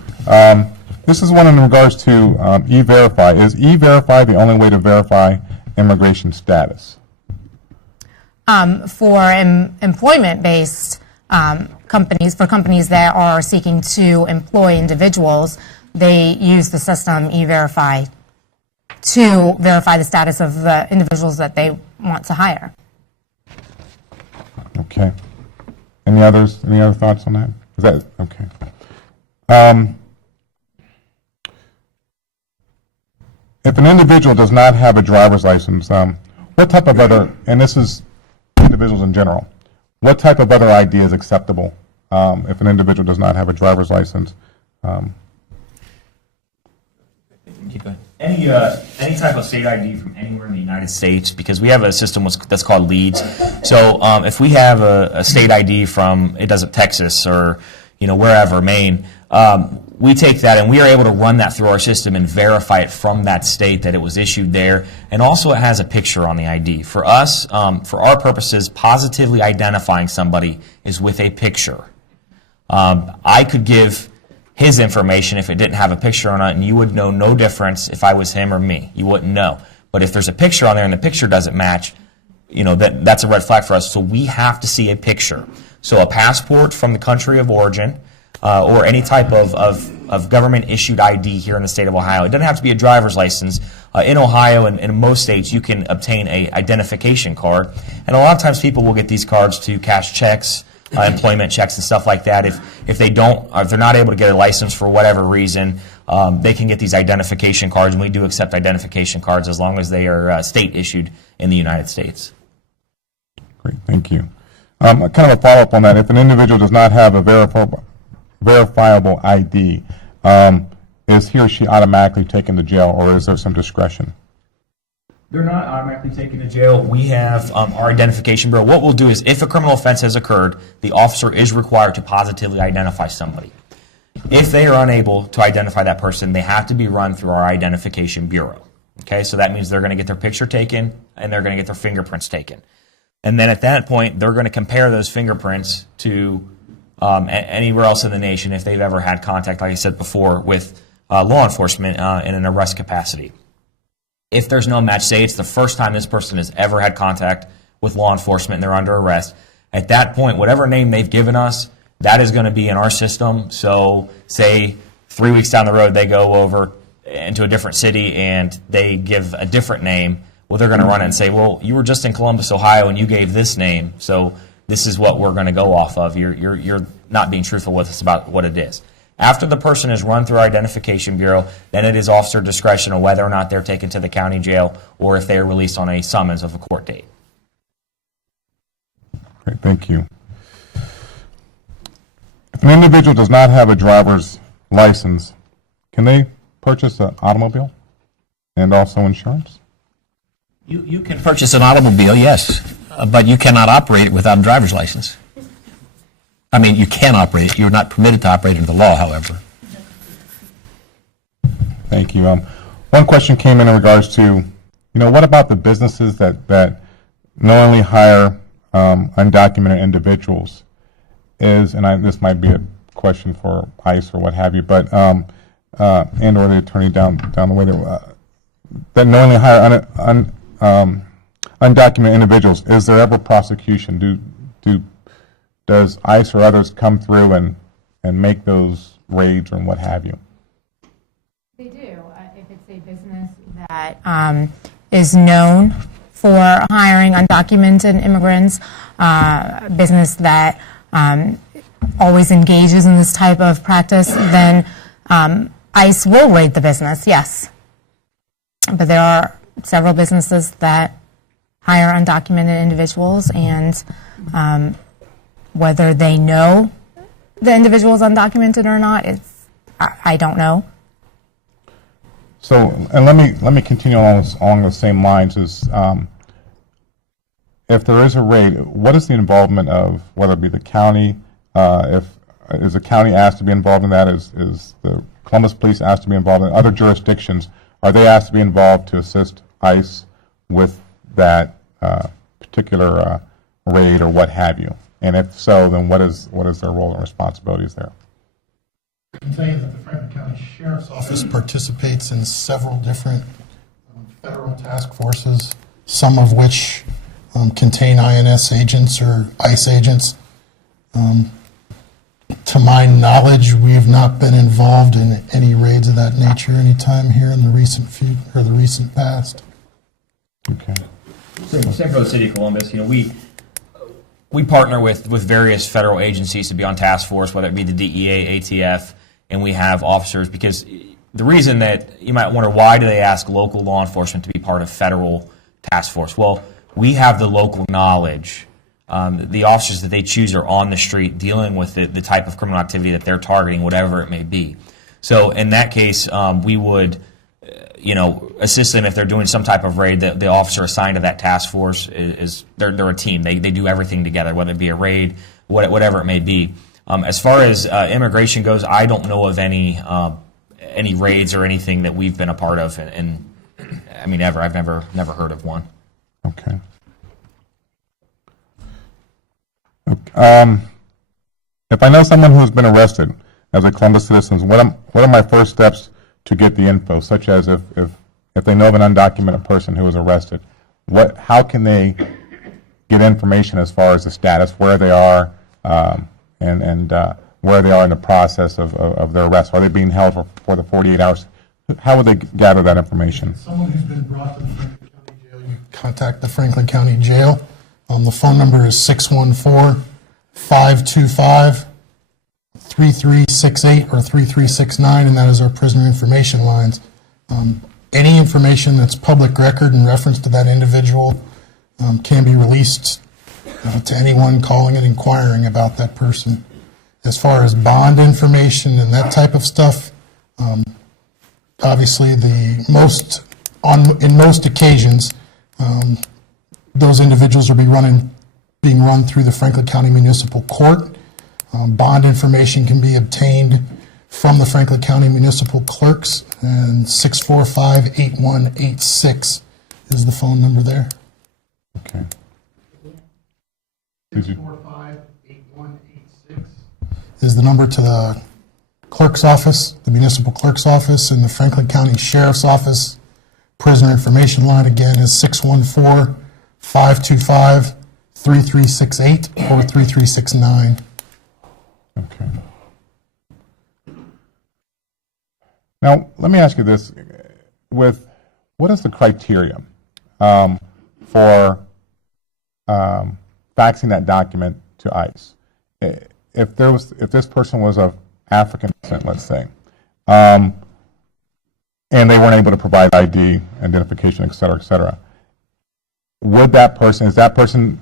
This is one in regards to E-Verify. Is E-Verify the only way to verify immigration status? For employment-based companies, for companies that are seeking to employ individuals, they use the system E-Verify to verify the status of the individuals that they want to hire. Okay. Any other thoughts on that? Is that okay? If an individual does not have a driver's license, what type of other, and this is individuals in general, what type of other ID is acceptable if an individual does not have a driver's license? Keep going. Any type of state ID from anywhere in the United States, because we have a system that's called LEADS. So if we have a state ID from Texas or wherever, Maine, we take that and we are able to run that through our system and verify it from that state that it was issued there. And also it has a picture on the ID. For us, for our purposes, positively identifying somebody is with a picture. I could give his information if it didn't have a picture on it, and you would know no difference if I was him or me. You wouldn't know. But if there's a picture on there and the picture doesn't match, that's a red flag for us. So we have to see a picture. So a passport from the country of origin, or any type of government-issued ID here in the state of Ohio. It doesn't have to be a driver's license. In Ohio and in most states, you can obtain a identification card. And a lot of times people will get these cards to cash checks, employment checks and stuff like that. If they're not able to get a license for whatever reason, they can get these identification cards, and we do accept identification cards as long as they are state-issued in the United States. Great, thank you. Kind of a follow-up on that. If an individual does not have a verifiable ID, is he or she automatically taken to jail, or is there some discretion? They're not automatically taken to jail. We have our identification bureau. What we'll do is, if a criminal offense has occurred, the officer is required to positively identify somebody. If they are unable to identify that person, they have to be run through our identification bureau. Okay, so that means they're going to get their picture taken and they're going to get their fingerprints taken. And then at that point, they're going to compare those fingerprints to anywhere else in the nation if they've ever had contact, like I said before, with law enforcement in an arrest capacity. If there's no match, say it's the first time this person has ever had contact with law enforcement and they're under arrest, at that point, whatever name they've given us, that is going to be in our system. So say 3 weeks down the road, they go over into a different city and they give a different name. Well, they're going to run it and say, well, you were just in Columbus, Ohio, and you gave this name, so this is what we're going to go off of. You're not being truthful with us about what it is. After the person is run through our identification bureau, then it is officer discretion on whether or not they're taken to the county jail or if they are released on a summons of a court date. Great, thank you. If an individual does not have a driver's license, can they purchase an automobile and also insurance? You can purchase an automobile, yes, but you cannot operate it without a driver's license. I mean, you can operate it. You're not permitted to operate under the law, however. Thank you. One question came in regards to, what about the businesses that knowingly hire undocumented individuals? This might be a question for ICE or what have you, but and or the attorney down the way that knowingly hire undocumented individuals. Is there ever prosecution? Does ICE or others come through and make those raids and what have you? They do. If it's a business that is known for hiring undocumented immigrants, business that always engages in this type of practice, then ICE will raid the business, yes. But there are several businesses that hire undocumented individuals, and whether they know the individual is undocumented or not, I don't know. So, and let me continue along the same lines. If there is a raid, what is the involvement of, whether it be the county? Is the county asked to be involved in that? Is the Columbus Police asked to be involved in other jurisdictions? Are they asked to be involved to assist ICE with that particular raid or what have you? And if so, then what is their role and responsibilities there? I can tell you that the Franklin County Sheriff's Office participates in several different federal task forces, some of which contain INS agents or ICE agents. To my knowledge, we have not been involved in any raids of that nature anytime here in the recent past. Okay. Same for the city of Columbus. We partner with various federal agencies to be on task force, whether it be the DEA, ATF, and we have officers, because the reason that you might wonder, why do they ask local law enforcement to be part of federal task force? Well, we have the local knowledge. The officers that they choose are on the street dealing with the type of criminal activity that they're targeting, whatever it may be. So in that case, we would assist them if they're doing some type of raid. The officer assigned to that task force they're a team. They do everything together, whether it be a raid, whatever it may be. As far as immigration goes, I don't know of any raids or anything that we've been a part of, and I mean, ever. I've never heard of one. Okay. If I know someone who's been arrested as a Columbus citizen, what are my first steps to get the info, such as if they know of an undocumented person who was arrested, how can they get information as far as the status, where they are, and where they are in the process of their arrest? Are they being held for the 48 hours? How would they gather that information? Someone who's been brought to the Franklin County Jail, you contact the Franklin County Jail. The phone number is 614-525-3368 or 3369, and that is our prisoner information lines. Any information that's public record in reference to that individual can be released to anyone calling and inquiring about that person. As far as bond information and that type of stuff, obviously in most occasions, those individuals will being run through the Franklin County Municipal Court. Bond information can be obtained from the Franklin County Municipal Clerks, and 645-8186 is the phone number there. Okay. 645-8186 is the number to the clerk's office, the municipal clerk's office, and the Franklin County Sheriff's Office. Prisoner information line again is 614-525-3368 or 3369. Okay. Now, let me ask you this: what is the criteria for faxing that document to ICE? If this person was of African descent, let's say, and they weren't able to provide ID, identification, et cetera, is that person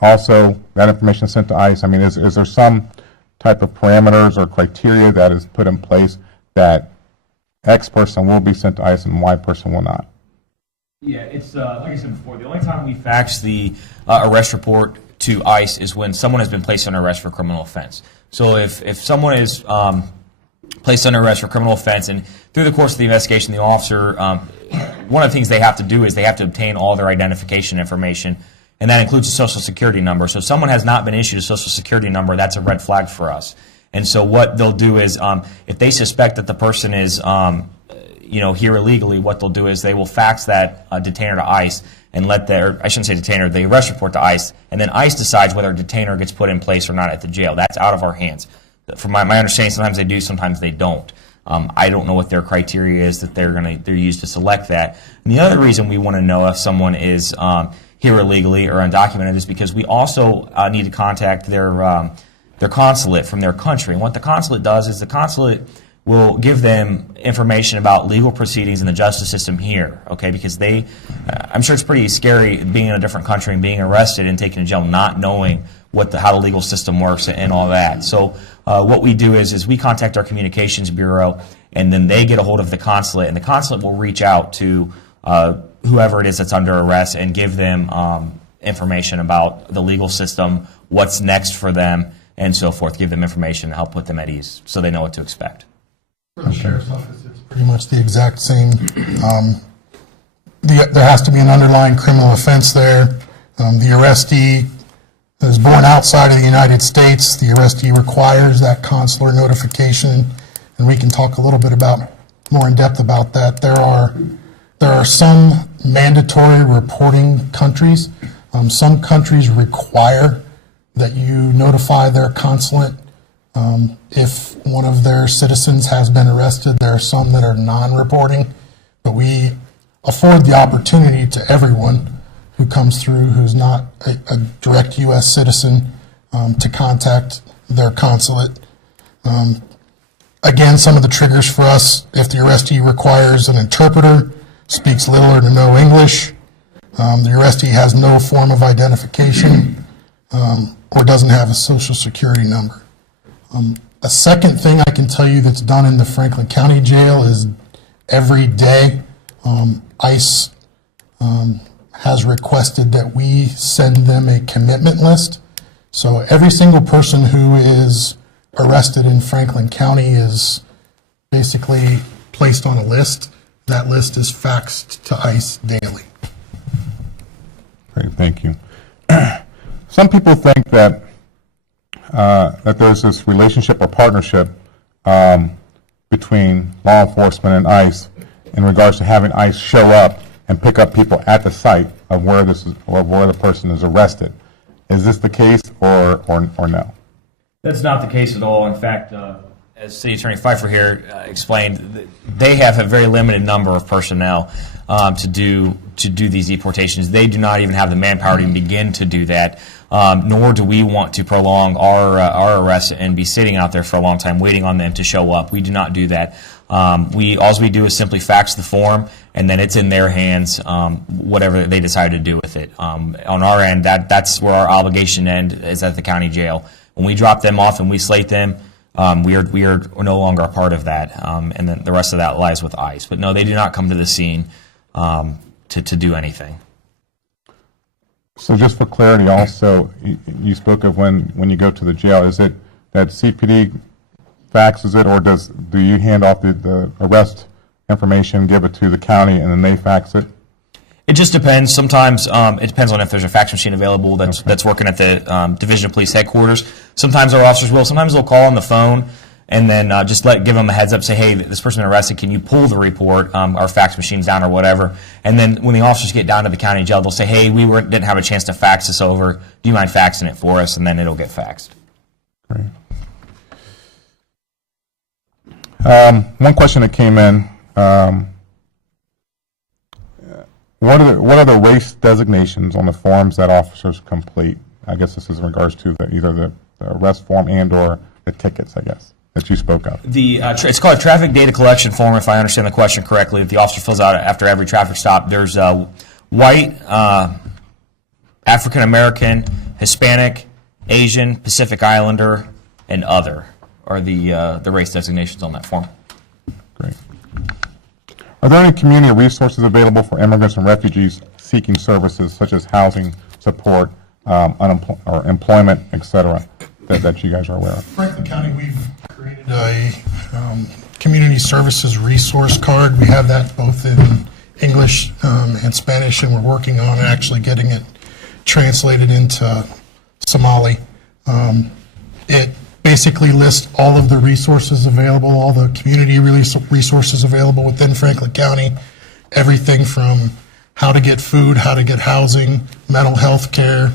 also, that information sent to ICE? I mean, is there some type of parameters or criteria that is put in place that X person will be sent to ICE and Y person will not? Yeah, it's like I said before, the only time we fax the arrest report to ICE is when someone has been placed under arrest for a criminal offense. So if someone is placed under arrest for criminal offense, and through the course of the investigation, the officer, one of the things they have to do is they have to obtain all their identification information, and that includes a social security number. So if someone has not been issued a social security number, that's a red flag for us. And so what they'll do is, if they suspect that the person is, here illegally, what they'll do is they will fax that detainer to ICE and I shouldn't say detainer, the arrest report to ICE, and then ICE decides whether a detainer gets put in place or not at the jail. That's out of our hands. From my understanding, sometimes they do, sometimes they don't. I don't know what their criteria is that they're used to select that. And the other reason we want to know if someone is here illegally or undocumented is because we also need to contact their consulate from their country. And what the consulate does is the consulate will give them information about legal proceedings in the justice system here, okay? Because I'm sure it's pretty scary being in a different country and being arrested and taken to jail, not knowing how the legal system works and all that. So what we do is we contact our communications bureau, and then they get a hold of the consulate, and the consulate will reach out to whoever it is that's under arrest and give them information about the legal system, what's next for them, and so forth. Give them information to help put them at ease so they know what to expect. For the Sheriff's Office, it's pretty much the exact same. There has to be an underlying criminal offense there. The arrestee is born outside of the United States. The arrestee requires that consular notification, and we can talk a little bit more in depth about that. There are some mandatory reporting countries. Some countries require that you notify their consulate if one of their citizens has been arrested. There are some that are non-reporting, but we afford the opportunity to everyone who comes through who's not a direct U.S. citizen to contact their consulate. Again, some of the triggers for us: if the arrestee requires an interpreter, speaks little or no English, the arrestee has no form of identification, or doesn't have a social security number. A second thing I can tell you that's done in the Franklin County Jail is every day ICE has requested that we send them a commitment list. So every single person who is arrested in Franklin County is basically placed on a list. That list is faxed to ICE daily. Great, thank you. Some people think that that there's this relationship or partnership between law enforcement and ICE in regards to having ICE show up and pick up people at the site of where this is or where the person is arrested. Is this the case or no? That's not the case at all. In fact, as City Attorney Pfeiffer here explained, they have a very limited number of personnel to do these deportations. They do not even have the manpower to even begin to do that. Nor do we want to prolong our arrests and be sitting out there for a long time waiting on them to show up. We do not do that. All we do is simply fax the form, and then it's in their hands, whatever they decide to do with it. On our end, that's where our obligation ends, is at the county jail. When we drop them off and we slate them, we are no longer a part of that, and then the rest of that lies with ICE. But no, they do not come to the scene to do anything. So just for clarity also, you spoke of when you go to the jail, is it that CPD faxes it, or do you hand off the arrest information, give it to the county, and then they fax it? It just depends. Sometimes it depends on if there's a fax machine available that's working at the Division of Police headquarters. Sometimes our officers will. Sometimes they'll call on the phone and then just give them a heads up, say, hey, this person arrested, can you pull the report? Our fax machine's down or whatever. And then when the officers get down to the county jail, they'll say, hey, we didn't have a chance to fax this over. Do you mind faxing it for us? And then it'll get faxed. Great. One question that came in, what are the race designations on the forms that officers complete? I guess this is in regards to either the arrest form and or the tickets, I guess, that you spoke of. It's called a traffic data collection form, if I understand the question correctly, that the officer fills out after every traffic stop. There's white, African American, Hispanic, Asian, Pacific Islander, and other are the race designations on that form. Great. Are there any community resources available for immigrants and refugees seeking services such as housing, support, or employment, et cetera, that you guys are aware of? Franklin County, we've created a community services resource card. We have that both in English and Spanish, and we're working on actually getting it translated into Somali. It basically lists all of the resources available, all the community resources available within Franklin County, everything from how to get food, how to get housing, mental health care,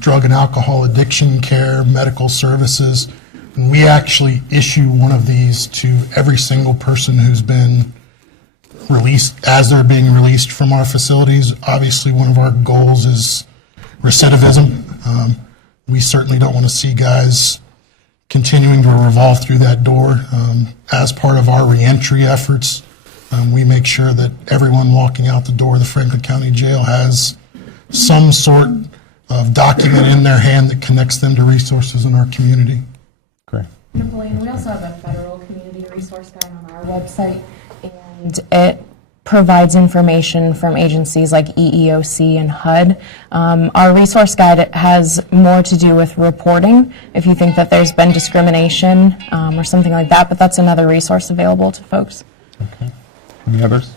drug and alcohol addiction care, medical services. And we actually issue one of these to every single person who's been released as they're being released from our facilities. Obviously, one of our goals is recidivism. We certainly don't want to see guys continuing to revolve through that door. As part of our reentry efforts, we make sure that everyone walking out the door of the Franklin County Jail has some sort of document in their hand that connects them to resources in our community. Great. Napoleon, we also have a federal community resource guide on our website, and it provides information from agencies like EEOC and HUD. Our resource guide has more to do with reporting if you think that there's been discrimination or something like that, but that's another resource available to folks. Okay. Any others?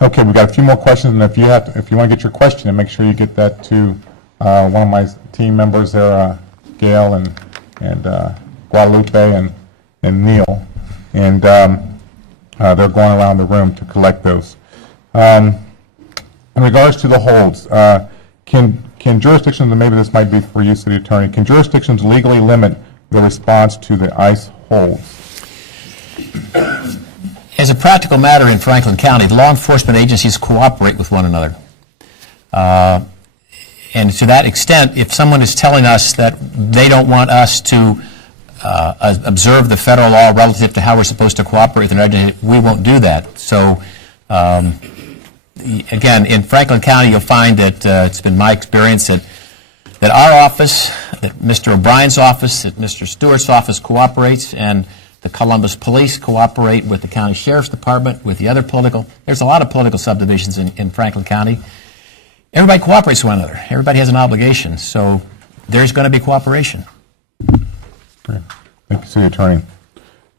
Okay, we've got a few more questions, and if you want to get your question, make sure you get that to one of my team members there, Gail and Guadalupe and Neil, and they're going around the room to collect those. In regards to the holds, can jurisdictions, and maybe this might be for you, City Attorney, can jurisdictions legally limit the response to the ICE holds? As a practical matter in Franklin County, the law enforcement agencies cooperate with one another. And to that extent, if someone is telling us that they don't want us to observe the federal law relative to how we're supposed to cooperate with an agency, we won't do that. So, again, in Franklin County, you'll find that it's been my experience that our office, that Mr. O'Brien's office, that Mr. Stewart's office cooperates, and the Columbus Police cooperate with the County Sheriff's Department, with the other there's a lot of political subdivisions in Franklin County. everybody cooperates with one another. Everybody has an obligation, so there's going to be cooperation. Great. Thank you, City Attorney.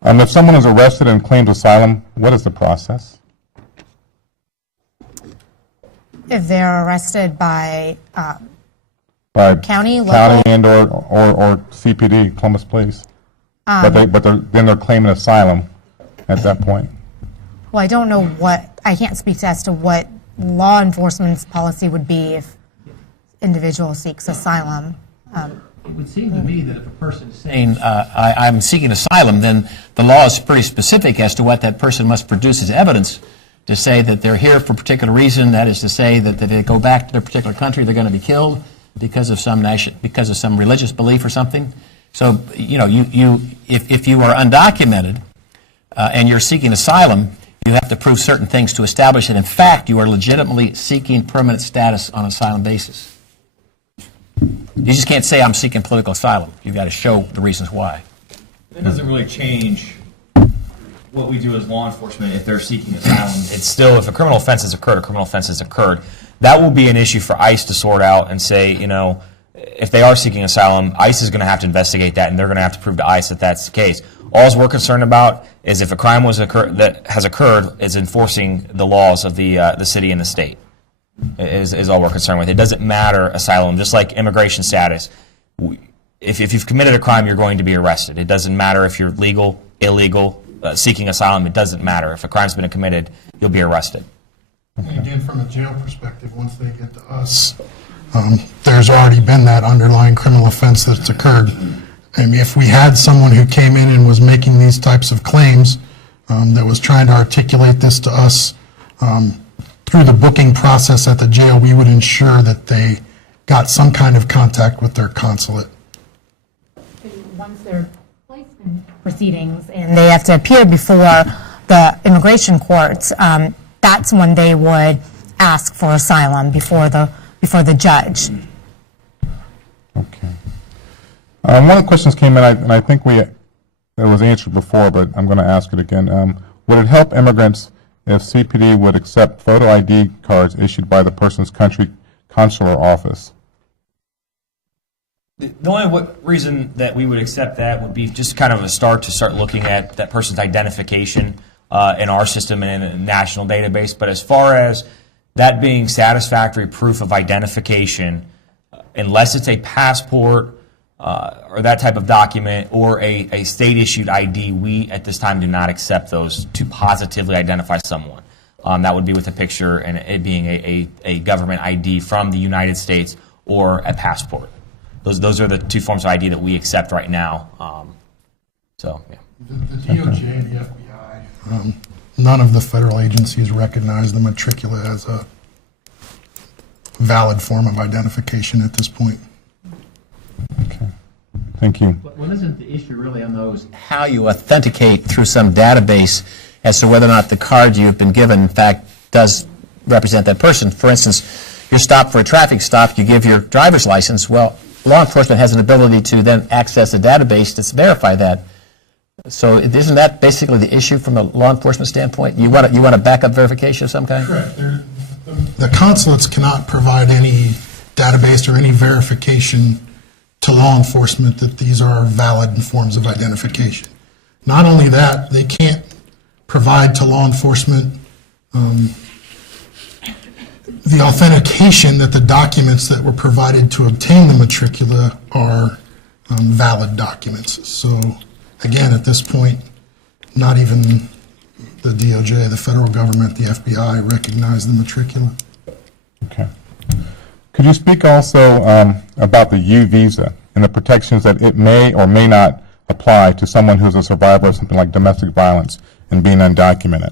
If someone is arrested and claims asylum, what is the process? If they're arrested by By County, local? County and/or CPD, Columbus Police. Then they're claiming asylum at that point. Well, I don't know I can't speak as to what law enforcement's policy would be if individual seeks asylum. It would seem to me that if a person is saying, I'm seeking asylum, then the law is pretty specific as to what that person must produce as evidence to say that they're here for a particular reason. That is to say that if they go back to their particular country, they're going to be killed because of some religious belief or something. So, if you are undocumented and you're seeking asylum, you have to prove certain things to establish that, in fact, you are legitimately seeking permanent status on an asylum basis. You just can't say, I'm seeking political asylum. You've got to show the reasons why. It doesn't really change what we do as law enforcement if they're seeking asylum. It's still, if a criminal offense has occurred, a criminal offense has occurred. That will be an issue for ICE to sort out and say, if they are seeking asylum, ICE is going to have to investigate that, and they're going to have to prove to ICE that that's the case. All we're concerned about is if a crime that has occurred is enforcing the laws of the city and the state. Is all we're concerned with. It doesn't matter asylum, just like immigration status. If you've committed a crime, you're going to be arrested. It doesn't matter if you're legal, illegal, seeking asylum. It doesn't matter. If a crime's been committed, you'll be arrested. Again, from a jail perspective, once they get to us, there's already been that underlying criminal offense that's occurred. And if we had someone who came in and was making these types of claims, that was trying to articulate this to us, through the booking process at the jail, we would ensure that they got some kind of contact with their consulate. Once they're placed in proceedings and they have to appear before the immigration courts, that's when they would ask for asylum before the judge. Okay. One of the questions came in, and I think it was answered before, but I'm going to ask it again. Would it help immigrants if CPD would accept photo ID cards issued by the person's country consular office? The only reason that we would accept that would be just kind of a start looking at that person's identification in our system and in a national database. But as far as that being satisfactory proof of identification, unless it's a passport or that type of document or a state-issued ID, we at this time do not accept those to positively identify someone. That would be with a picture and it being a government ID from the United States or a passport. Those are the two forms of ID that we accept right now. So, yeah. The DOJ and the FBI, none of the federal agencies recognize the matricula as a valid form of identification at this point. Okay. Thank you. Well, isn't the issue really on those how you authenticate through some database as to whether or not the card you've been given, in fact, does represent that person? For instance, you're stopped for a traffic stop, you give your driver's license. Well, law enforcement has an ability to then access a database to verify that. So isn't that basically the issue from a law enforcement standpoint? You want a backup verification of some kind? Correct. The consulates cannot provide any database or any verification to law enforcement that these are valid forms of identification. Not only that, they can't provide to law enforcement the authentication that the documents that were provided to obtain the matricula are valid documents. So again, at this point, not even the DOJ, the federal government, the FBI recognize the matricula. Okay. Could you speak also about the U visa and the protections that it may or may not apply to someone who's a survivor of something like domestic violence and being undocumented?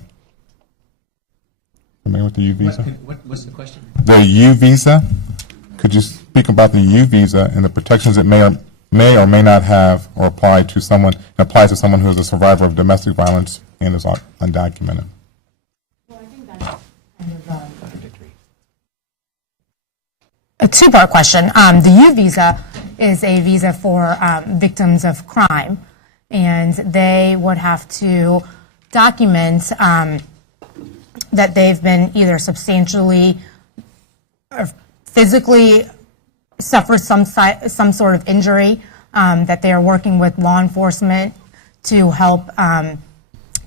Familiar with the U visa? What's the question? The U visa. Could you speak about the U visa and the protections it may or may not have or apply to someone, applies to someone who is a survivor of domestic violence and is undocumented? Well, I think that's kind of a two-part question. The U visa is a visa for victims of crime, and they would have to document that they've been either substantially physically suffer some sort of injury, that they are working with law enforcement to help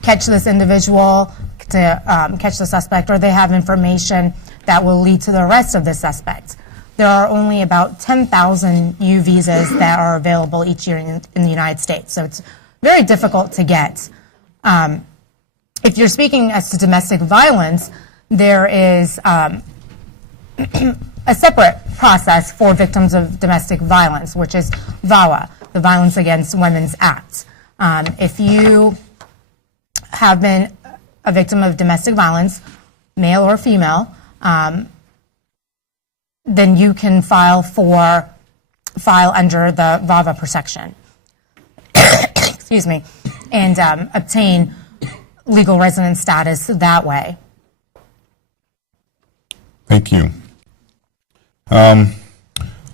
catch this individual, to catch the suspect, or they have information that will lead to the arrest of the suspect. There are only about 10,000 U visas that are available each year in the United States, so it's very difficult to get. If you're speaking as to domestic violence, there is a separate process for victims of domestic violence, which is VAWA, the Violence Against Women's Act. If you have been a victim of domestic violence, male or female, then you can file under the VAWA protection. Excuse me, and obtain legal residence status that way. Thank you. One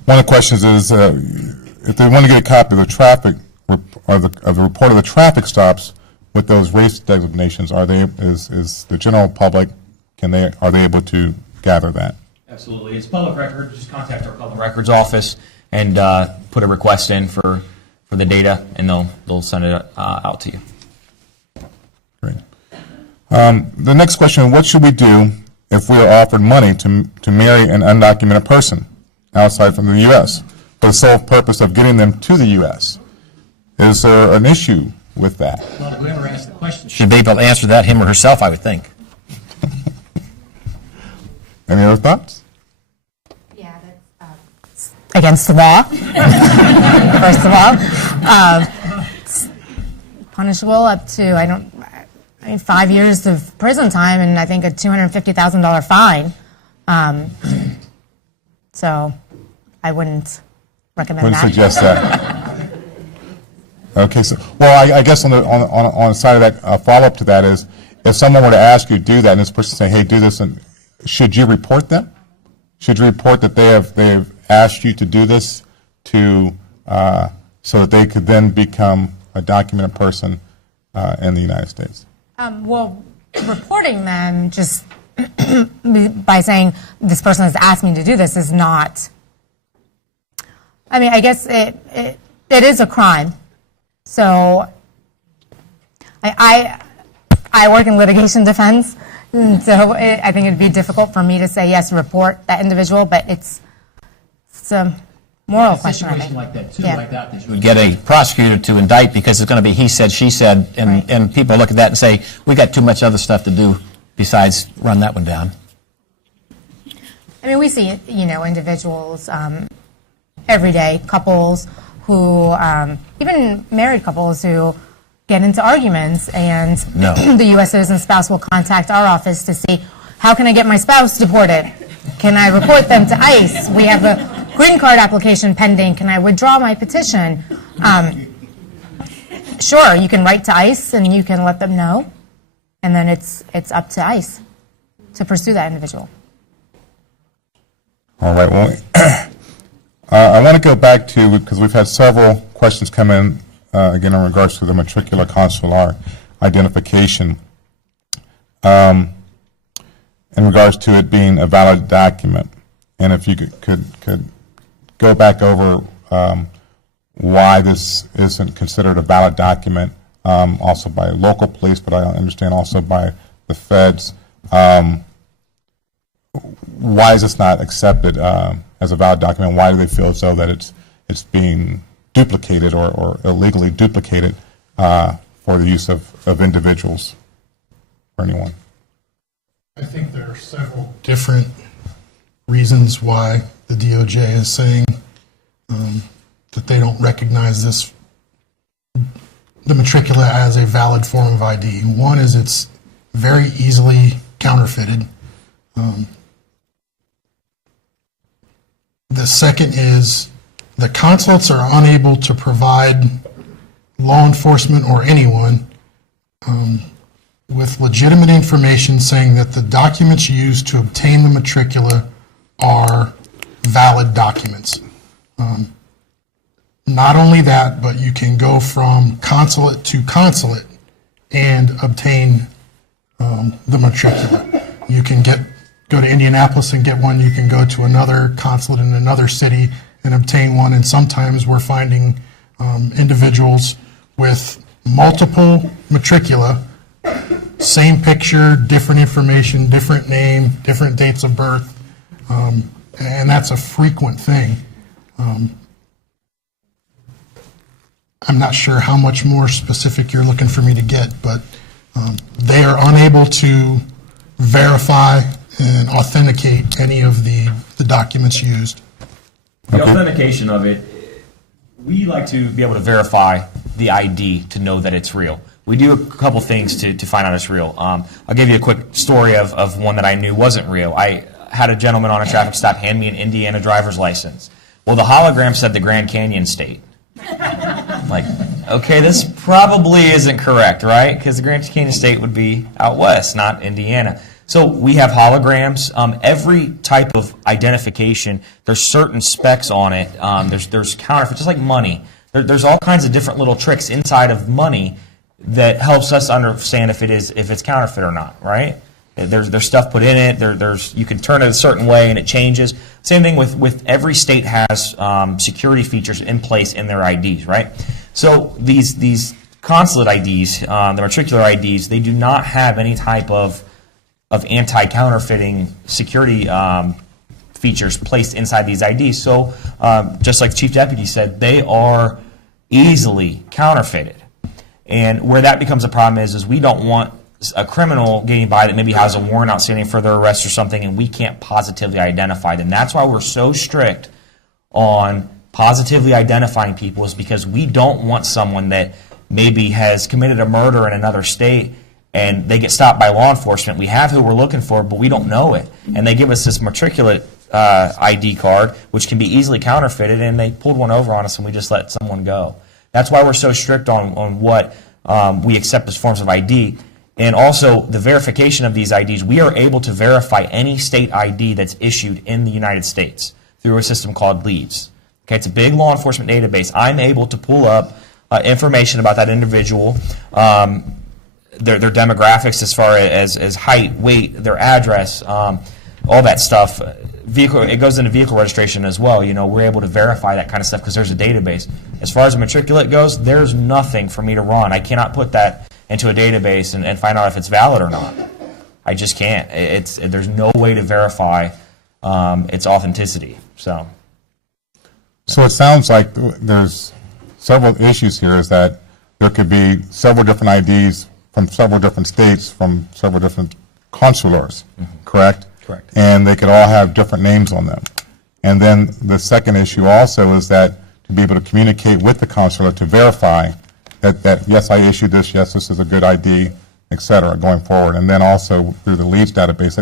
of the questions is if they want to get a copy of the traffic of the report of the traffic stops with those race designations, is the general public are they able to gather that? Absolutely. It's public record. Just contact our public records office and put a request in for the data, and they'll send it out to you. Great. The next question, what should we do if we are offered money to marry an undocumented person outside from the U.S. for the sole purpose of getting them to the U.S.? Is there an issue with that? Well, whoever asked the question should be able to answer that, him or herself, I would think. Any other thoughts? Yeah, that's against the law, first of all. It's punishable up to, 5 years of prison time and I think a $250,000 fine. So I wouldn't recommend Wouldn't that. suggest that. Okay, so, well, I guess on the side of that, a follow-up to that is, if someone were to ask you to do that, and this person say, hey, do this, and should you report them? Should you report that they have asked you to do this so that they could then become a documented person in the United States? Well, reporting them just by saying this person has asked me to do this is not. I guess it is a crime. So I work in litigation defense, and so I think it'd be difficult for me to say yes, report that individual, but it's a moral question. I think. Like that, too, Yeah. like that you would get a prosecutor to indict because it's going to be he said, she said, and people look at that and say, we got too much other stuff to do besides run that one down. We see, individuals every day, couples who, even married couples who get into arguments, and No. the U.S. citizen spouse will contact our office to see, how can I get my spouse deported? Can I report them to ICE? We have a green card application pending. Can I withdraw my petition? Sure, you can write to ICE and you can let them know, and then it's up to ICE to pursue that individual. All right, well, I want to go back to, because we've had several questions come in, again, in regards to the matricular consular identification, in regards to it being a valid document. And if you could go back over why this isn't considered a valid document, also by local police, but I understand also by the feds. Why is this not accepted as a valid document? Why do they feel as though that it's being duplicated or illegally duplicated for the use of individuals or anyone? I think there are several different reasons why the DOJ is saying that they don't recognize the matricula as a valid form of ID. One is it's very easily counterfeited. The second is the consulates are unable to provide law enforcement or anyone with legitimate information saying that the documents used to obtain the matricula are valid documents. Not only that, but you can go from consulate to consulate and obtain the matricula. You can get go to Indianapolis and get one. You can go to another consulate in another city and obtain one. And sometimes we're finding individuals with multiple matricula, same picture, different information, different name, different dates of birth, and that's a frequent thing. I'm not sure how much more specific you're looking for me to get, but they are unable to verify and authenticate any of the documents used. The authentication of it, we like to be able to verify the ID to know that it's real. We do a couple things to find out it's real. I'll give you a quick story of one that I knew wasn't real. I had a gentleman on a traffic stop hand me an Indiana driver's license. Well, the hologram said the Grand Canyon State. Like, okay, this probably isn't correct, right? Because the Grand Canyon State would be out west, not Indiana. So we have holograms. Every type of identification, there's certain specs on it. There's counterfeit, just like money. There's all kinds of different little tricks inside of money that helps us understand if it's counterfeit or not, right? There's stuff put in it. You can turn it a certain way and it changes. Same thing with every state has security features in place in their IDs, right? So these consulate IDs, the matricular IDs, they do not have any type of anti-counterfeiting security features placed inside these IDs. So just like the Chief Deputy said, they are easily counterfeited. And where that becomes a problem is we don't want a criminal getting by that maybe has a warrant outstanding for their arrest or something, and we can't positively identify them. That's why we're so strict on positively identifying people, is because we don't want someone that maybe has committed a murder in another state and they get stopped by law enforcement. We have who we're looking for, but we don't know it. And they give us this matriculate ID card, which can be easily counterfeited, and they pulled one over on us and we just let someone go. That's why we're so strict on what we accept as forms of ID. And also, the verification of these IDs, we are able to verify any state ID that's issued in the United States through a system called LEADS. Okay, it's a big law enforcement database. I'm able to pull up information about that individual, their demographics as far as height, weight, their address, all that stuff. It goes into vehicle registration as well. You know, we're able to verify that kind of stuff because there's a database. As far as a matriculate goes, there's nothing for me to run. I cannot put that into a database and find out if it's valid or not. I just can't. There's no way to verify its authenticity. So it sounds like there's several issues here, is that there could be several different IDs from several different states, from several different consulars, correct? Correct. And they could all have different names on them. And then the second issue also is that to be able to communicate with the consular to verify that yes, I issued this, yes, this is a good ID, et cetera, going forward. And then also through the LEADS database,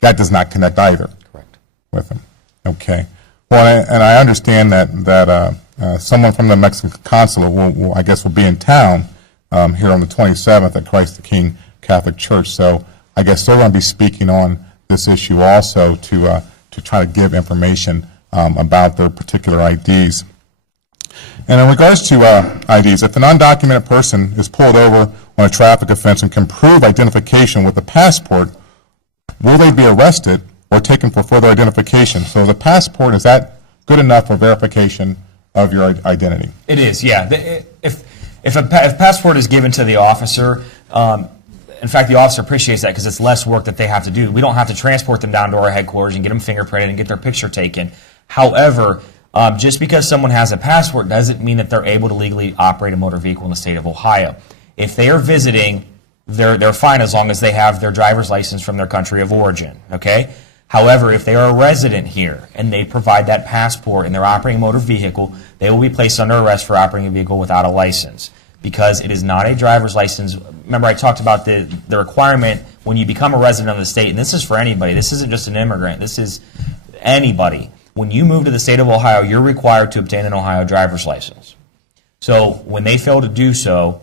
that does not connect either. Correct. With them. Okay. Well, and I understand that someone from the Mexican consulate will I guess will be in town here on the 27th at Christ the King Catholic Church. So I guess they're going to be speaking on this issue also to try to give information about their particular IDs. And in regards to IDs, if an undocumented person is pulled over on a traffic offense and can prove identification with a passport, will they be arrested or taken for further identification? So the passport, is that good enough for verification of your identity? it is, yeah. If a passport is given to the officer, in fact, the officer appreciates that because it's less work that they have to do. We don't have to transport them down to our headquarters and get them fingerprinted and get their picture taken. However, just because someone has a passport doesn't mean that they're able to legally operate a motor vehicle in the state of Ohio. If they are visiting, they're fine as long as they have their driver's license from their country of origin, okay? However, if they are a resident here and they provide that passport and they're operating a motor vehicle, they will be placed under arrest for operating a vehicle without a license, because it is not a driver's license. Remember, I talked about the requirement when you become a resident of the state, and this is for anybody. This isn't just an immigrant. This is anybody. When you move to the state of Ohio, you're required to obtain an Ohio driver's license. So when they fail to do so,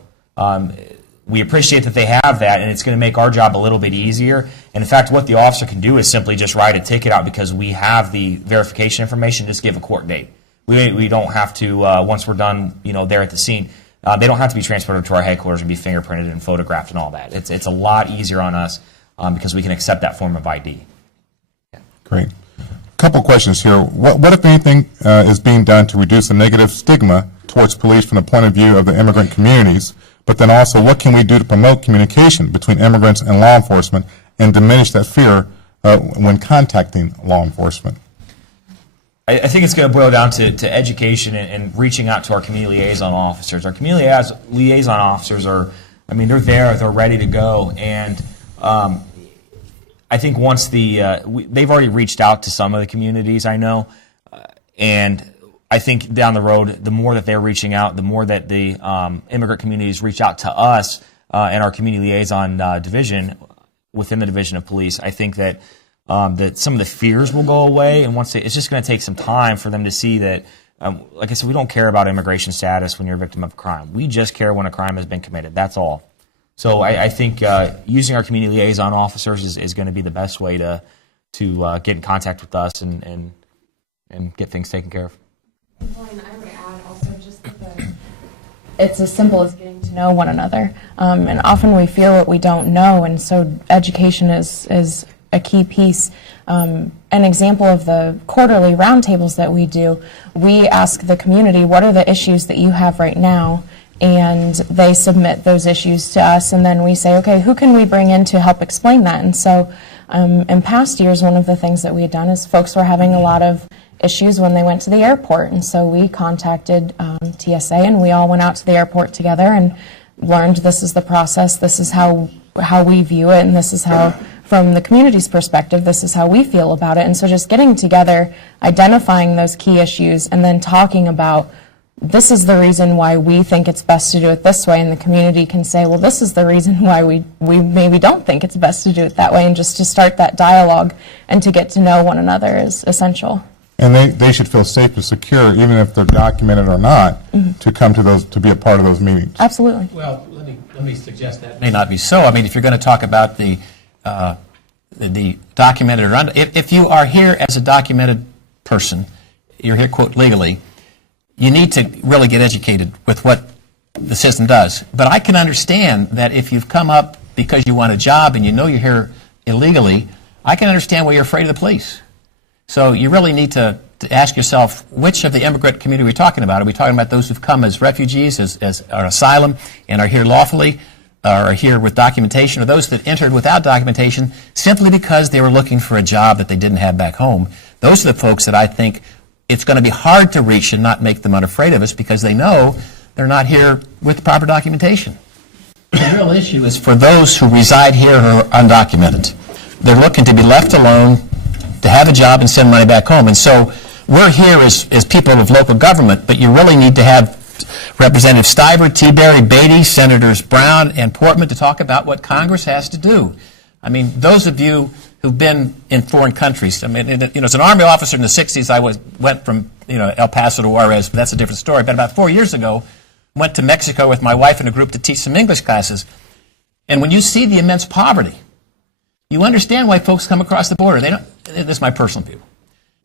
we appreciate that they have that, and it's going to make our job a little bit easier. And in fact, what the officer can do is simply just write a ticket out because we have the verification information, just give a court date. We don't have to, once we're done, there at the scene, they don't have to be transported to our headquarters and be fingerprinted and photographed and all that. It's a lot easier on us. because we can accept that form of ID. Great. Couple questions here. What if anything, is being done to reduce the negative stigma towards police from the point of view of the immigrant communities? But then also, what can we do to promote communication between immigrants and law enforcement and diminish that fear when contacting law enforcement? I think it's going to boil down to education and reaching out to our community liaison officers. Our community liaison officers are, I mean, they're there, they're ready to go, and I think once they've already reached out to some of the communities I know, and I think down the road, the more that they're reaching out, the more that the immigrant communities reach out to us and our community liaison division within the division of police, I think that that some of the fears will go away, and it's just going to take some time for them to see that, like I said, we don't care about immigration status when you're a victim of a crime. We just care when a crime has been committed. That's all. So I think using our community liaison officers is going to be the best way to get in contact with us and get things taken care of. Pauline, I would add also just that it's as simple as getting to know one another. And often we feel what we don't know, and so education is a key piece. An example of the quarterly roundtables that we do, we ask the community, what are the issues that you have right now? And they submit those issues to us, and then we say, okay, who can we bring in to help explain that? And so in past years, one of the things that we had done is folks were having a lot of issues when they went to the airport, and so we contacted TSA, and we all went out to the airport together and learned this is the process, this is how we view it, and this is how, from the community's perspective, this is how we feel about it. And so just getting together, identifying those key issues, and then talking about this is the reason why we think it's best to do it this way, and the community can say, well, this is the reason why we maybe don't think it's best to do it that way, and just to start that dialogue and to get to know one another is essential. And they should feel safe and secure, even if they're documented or not, to come to those, to be a part of those meetings. Absolutely. Well, let me suggest that may not be so. I mean, if you're going to talk about the documented or if you are here as a documented person, you're here, quote, legally, you need to really get educated with what the system does. But I can understand that if you've come up because you want a job and you know you're here illegally, I can understand why you're afraid of the police. So you really need to ask yourself, which of the immigrant community are we talking about? Are we talking about those who've come as refugees, as or asylum, and are here lawfully, or are here with documentation, or those that entered without documentation simply because they were looking for a job that they didn't have back home? Those are the folks that I think it's going to be hard to reach and not make them unafraid of us, because they know they're not here with proper documentation. The real issue is for those who reside here who are undocumented. They're looking to be left alone, to have a job and send money back home. And so we're here as people of local government, but you really need to have Representative Stiver, T-Berry, Beatty, Senators Brown, and Portman to talk about what Congress has to do. I mean, those of you who've been in foreign countries, I mean, as an Army officer in the 60s, I went from El Paso to Juarez, but that's a different story. But about 4 years ago, went to Mexico with my wife and a group to teach some English classes. And when you see the immense poverty, you understand why folks come across the border. This is my personal view.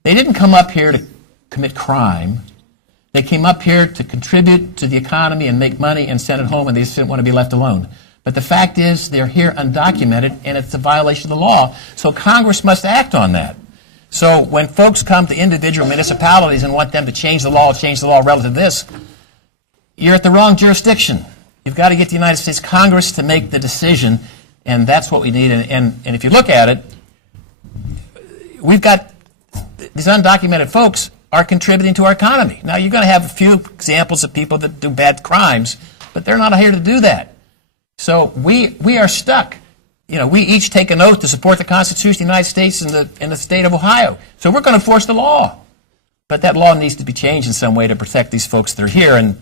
They didn't come up here to commit crime. They came up here to contribute to the economy and make money and send it home, and they just didn't want to be left alone. But the fact is, they're here undocumented, and it's a violation of the law. So Congress must act on that. So when folks come to individual municipalities and want them to change the law relative to this, you're at the wrong jurisdiction. You've got to get the United States Congress to make the decision, and that's what we need. And if you look at it, we've got these undocumented folks are contributing to our economy. Now, you're going to have a few examples of people that do bad crimes, but they're not here to do that. So we are stuck. We each take an oath to support the Constitution of the United States and the state of Ohio. So we're going to enforce the law. But that law needs to be changed in some way to protect these folks that are here, and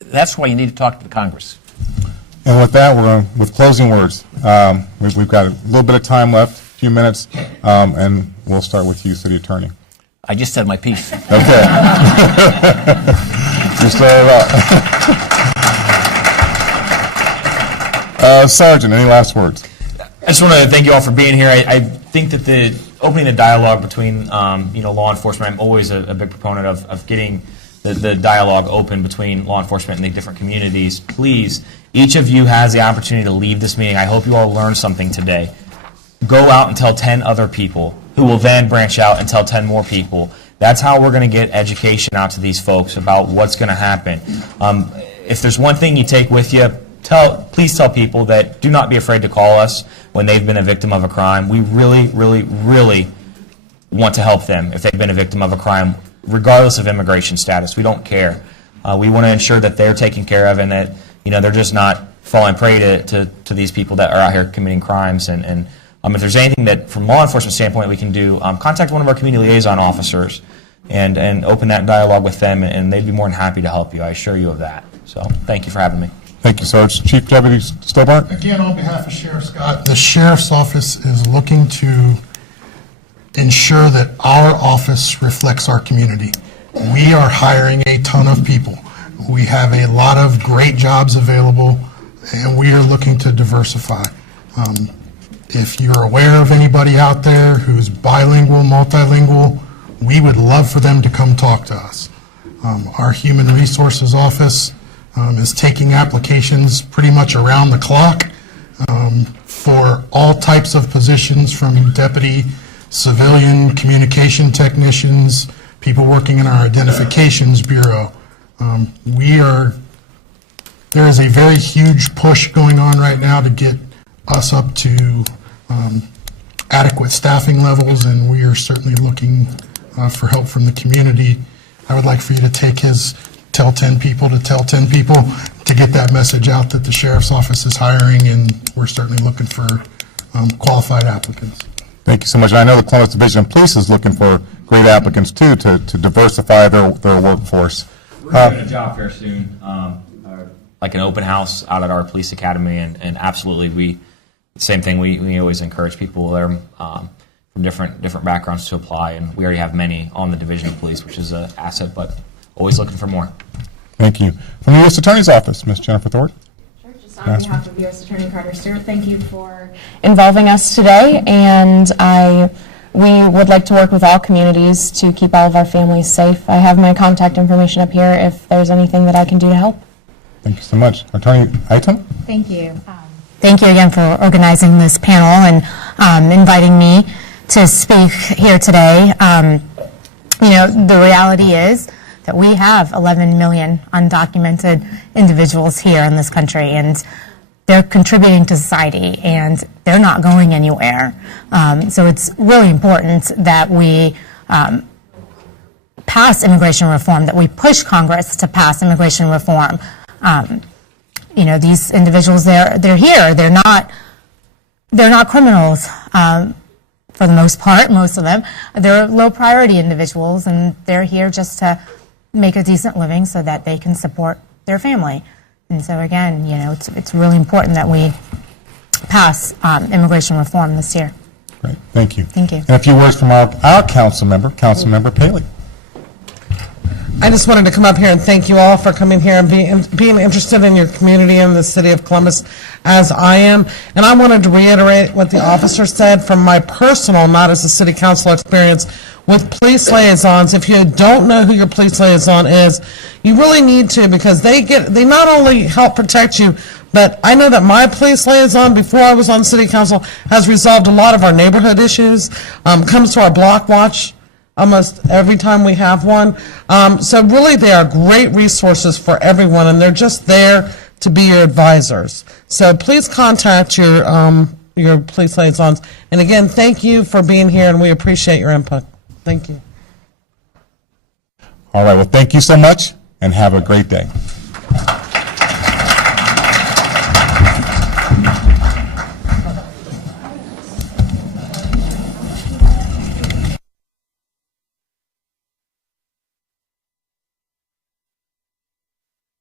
that's why you need to talk to the Congress. And with that, we're going with closing words. We've got a little bit of time left, a few minutes, and we'll start with you, City Attorney. I just said my piece. Okay. You started out. Sergeant, any last words? I just want to thank you all for being here. I think that the opening a dialogue between law enforcement, I'm always a big proponent of getting the dialogue open between law enforcement and the different communities. Please, each of you has the opportunity to leave this meeting. I hope you all learned something today. go out and tell 10 other people, who will then branch out and tell 10 more people. That's how we're going to get education out to these folks about what's going to happen. If there's one thing you take with you, please tell people that do not be afraid to call us when they've been a victim of a crime. We really, really, really want to help them if they've been a victim of a crime, regardless of immigration status. We don't care. We want to ensure that they're taken care of and that they're just not falling prey to these people that are out here committing crimes. And if there's anything that, from law enforcement standpoint, we can do, contact one of our community liaison officers and open that dialogue with them, and they'd be more than happy to help you. I assure you of that. So thank you for having me. Thank you, Sarge. Chief Deputy Stobart? Again, on behalf of Sheriff Scott, the Sheriff's Office is looking to ensure that our office reflects our community. We are hiring a ton of people. We have a lot of great jobs available, and we are looking to diversify. If you're aware of anybody out there who's bilingual, multilingual, we would love for them to come talk to us. Our Human Resources Office is taking applications pretty much around the clock for all types of positions, from deputy, civilian, communication technicians, people working in our Identifications Bureau. There is a very huge push going on right now to get us up to adequate staffing levels, and we are certainly looking for help from the community. I would like for you to take his tell 10 people to tell 10 people to get that message out that the Sheriff's Office is hiring, and we're certainly looking for qualified applicants. Thank you so much. I know the Columbus Division of Police is looking for great applicants, too, to diversify their workforce. We're doing a job fair soon, like an open house out at our police academy, and absolutely, same thing. We always encourage people that are from different backgrounds to apply, and we already have many on the Division of Police, which is an asset, but always looking for more. Thank you. From the U.S. Attorney's Office, Ms. Jennifer Thorpe. Sure. Just on behalf of U.S. Attorney Carter Stewart, thank you for involving us today, and we would like to work with all communities to keep all of our families safe. I have my contact information up here if there's anything that I can do to help. Thank you so much. Attorney Item? Thank you. Thank you again for organizing this panel and inviting me to speak here today. The reality is that we have 11 million undocumented individuals here in this country, and they're contributing to society, and they're not going anywhere. So it's really important that we pass immigration reform, that we push Congress to pass immigration reform. These individuals, they're here. They're not criminals for the most part. Most of them, they're low priority individuals, and they're here just to make a decent living so that they can support their family. And so again, it's really important that we pass immigration reform this year. Great. Thank you. Thank you. And a few words from our council member, Councilmember Paley. I just wanted to come up here and thank you all for coming here and being interested in your community and the city of Columbus, as I am. And I wanted to reiterate what the officer said from my personal, not as a city council experience, with police liaisons. If you don't know who your police liaison is, you really need to, because they not only help protect you, but I know that my police liaison, before I was on city council, has resolved a lot of our neighborhood issues, comes to our block watch almost every time we have one. So really, they are great resources for everyone, and they're just there to be your advisors. So please contact your police liaisons. And again, thank you for being here, and we appreciate your input. Thank you. All right. Well, thank you so much, and have a great day.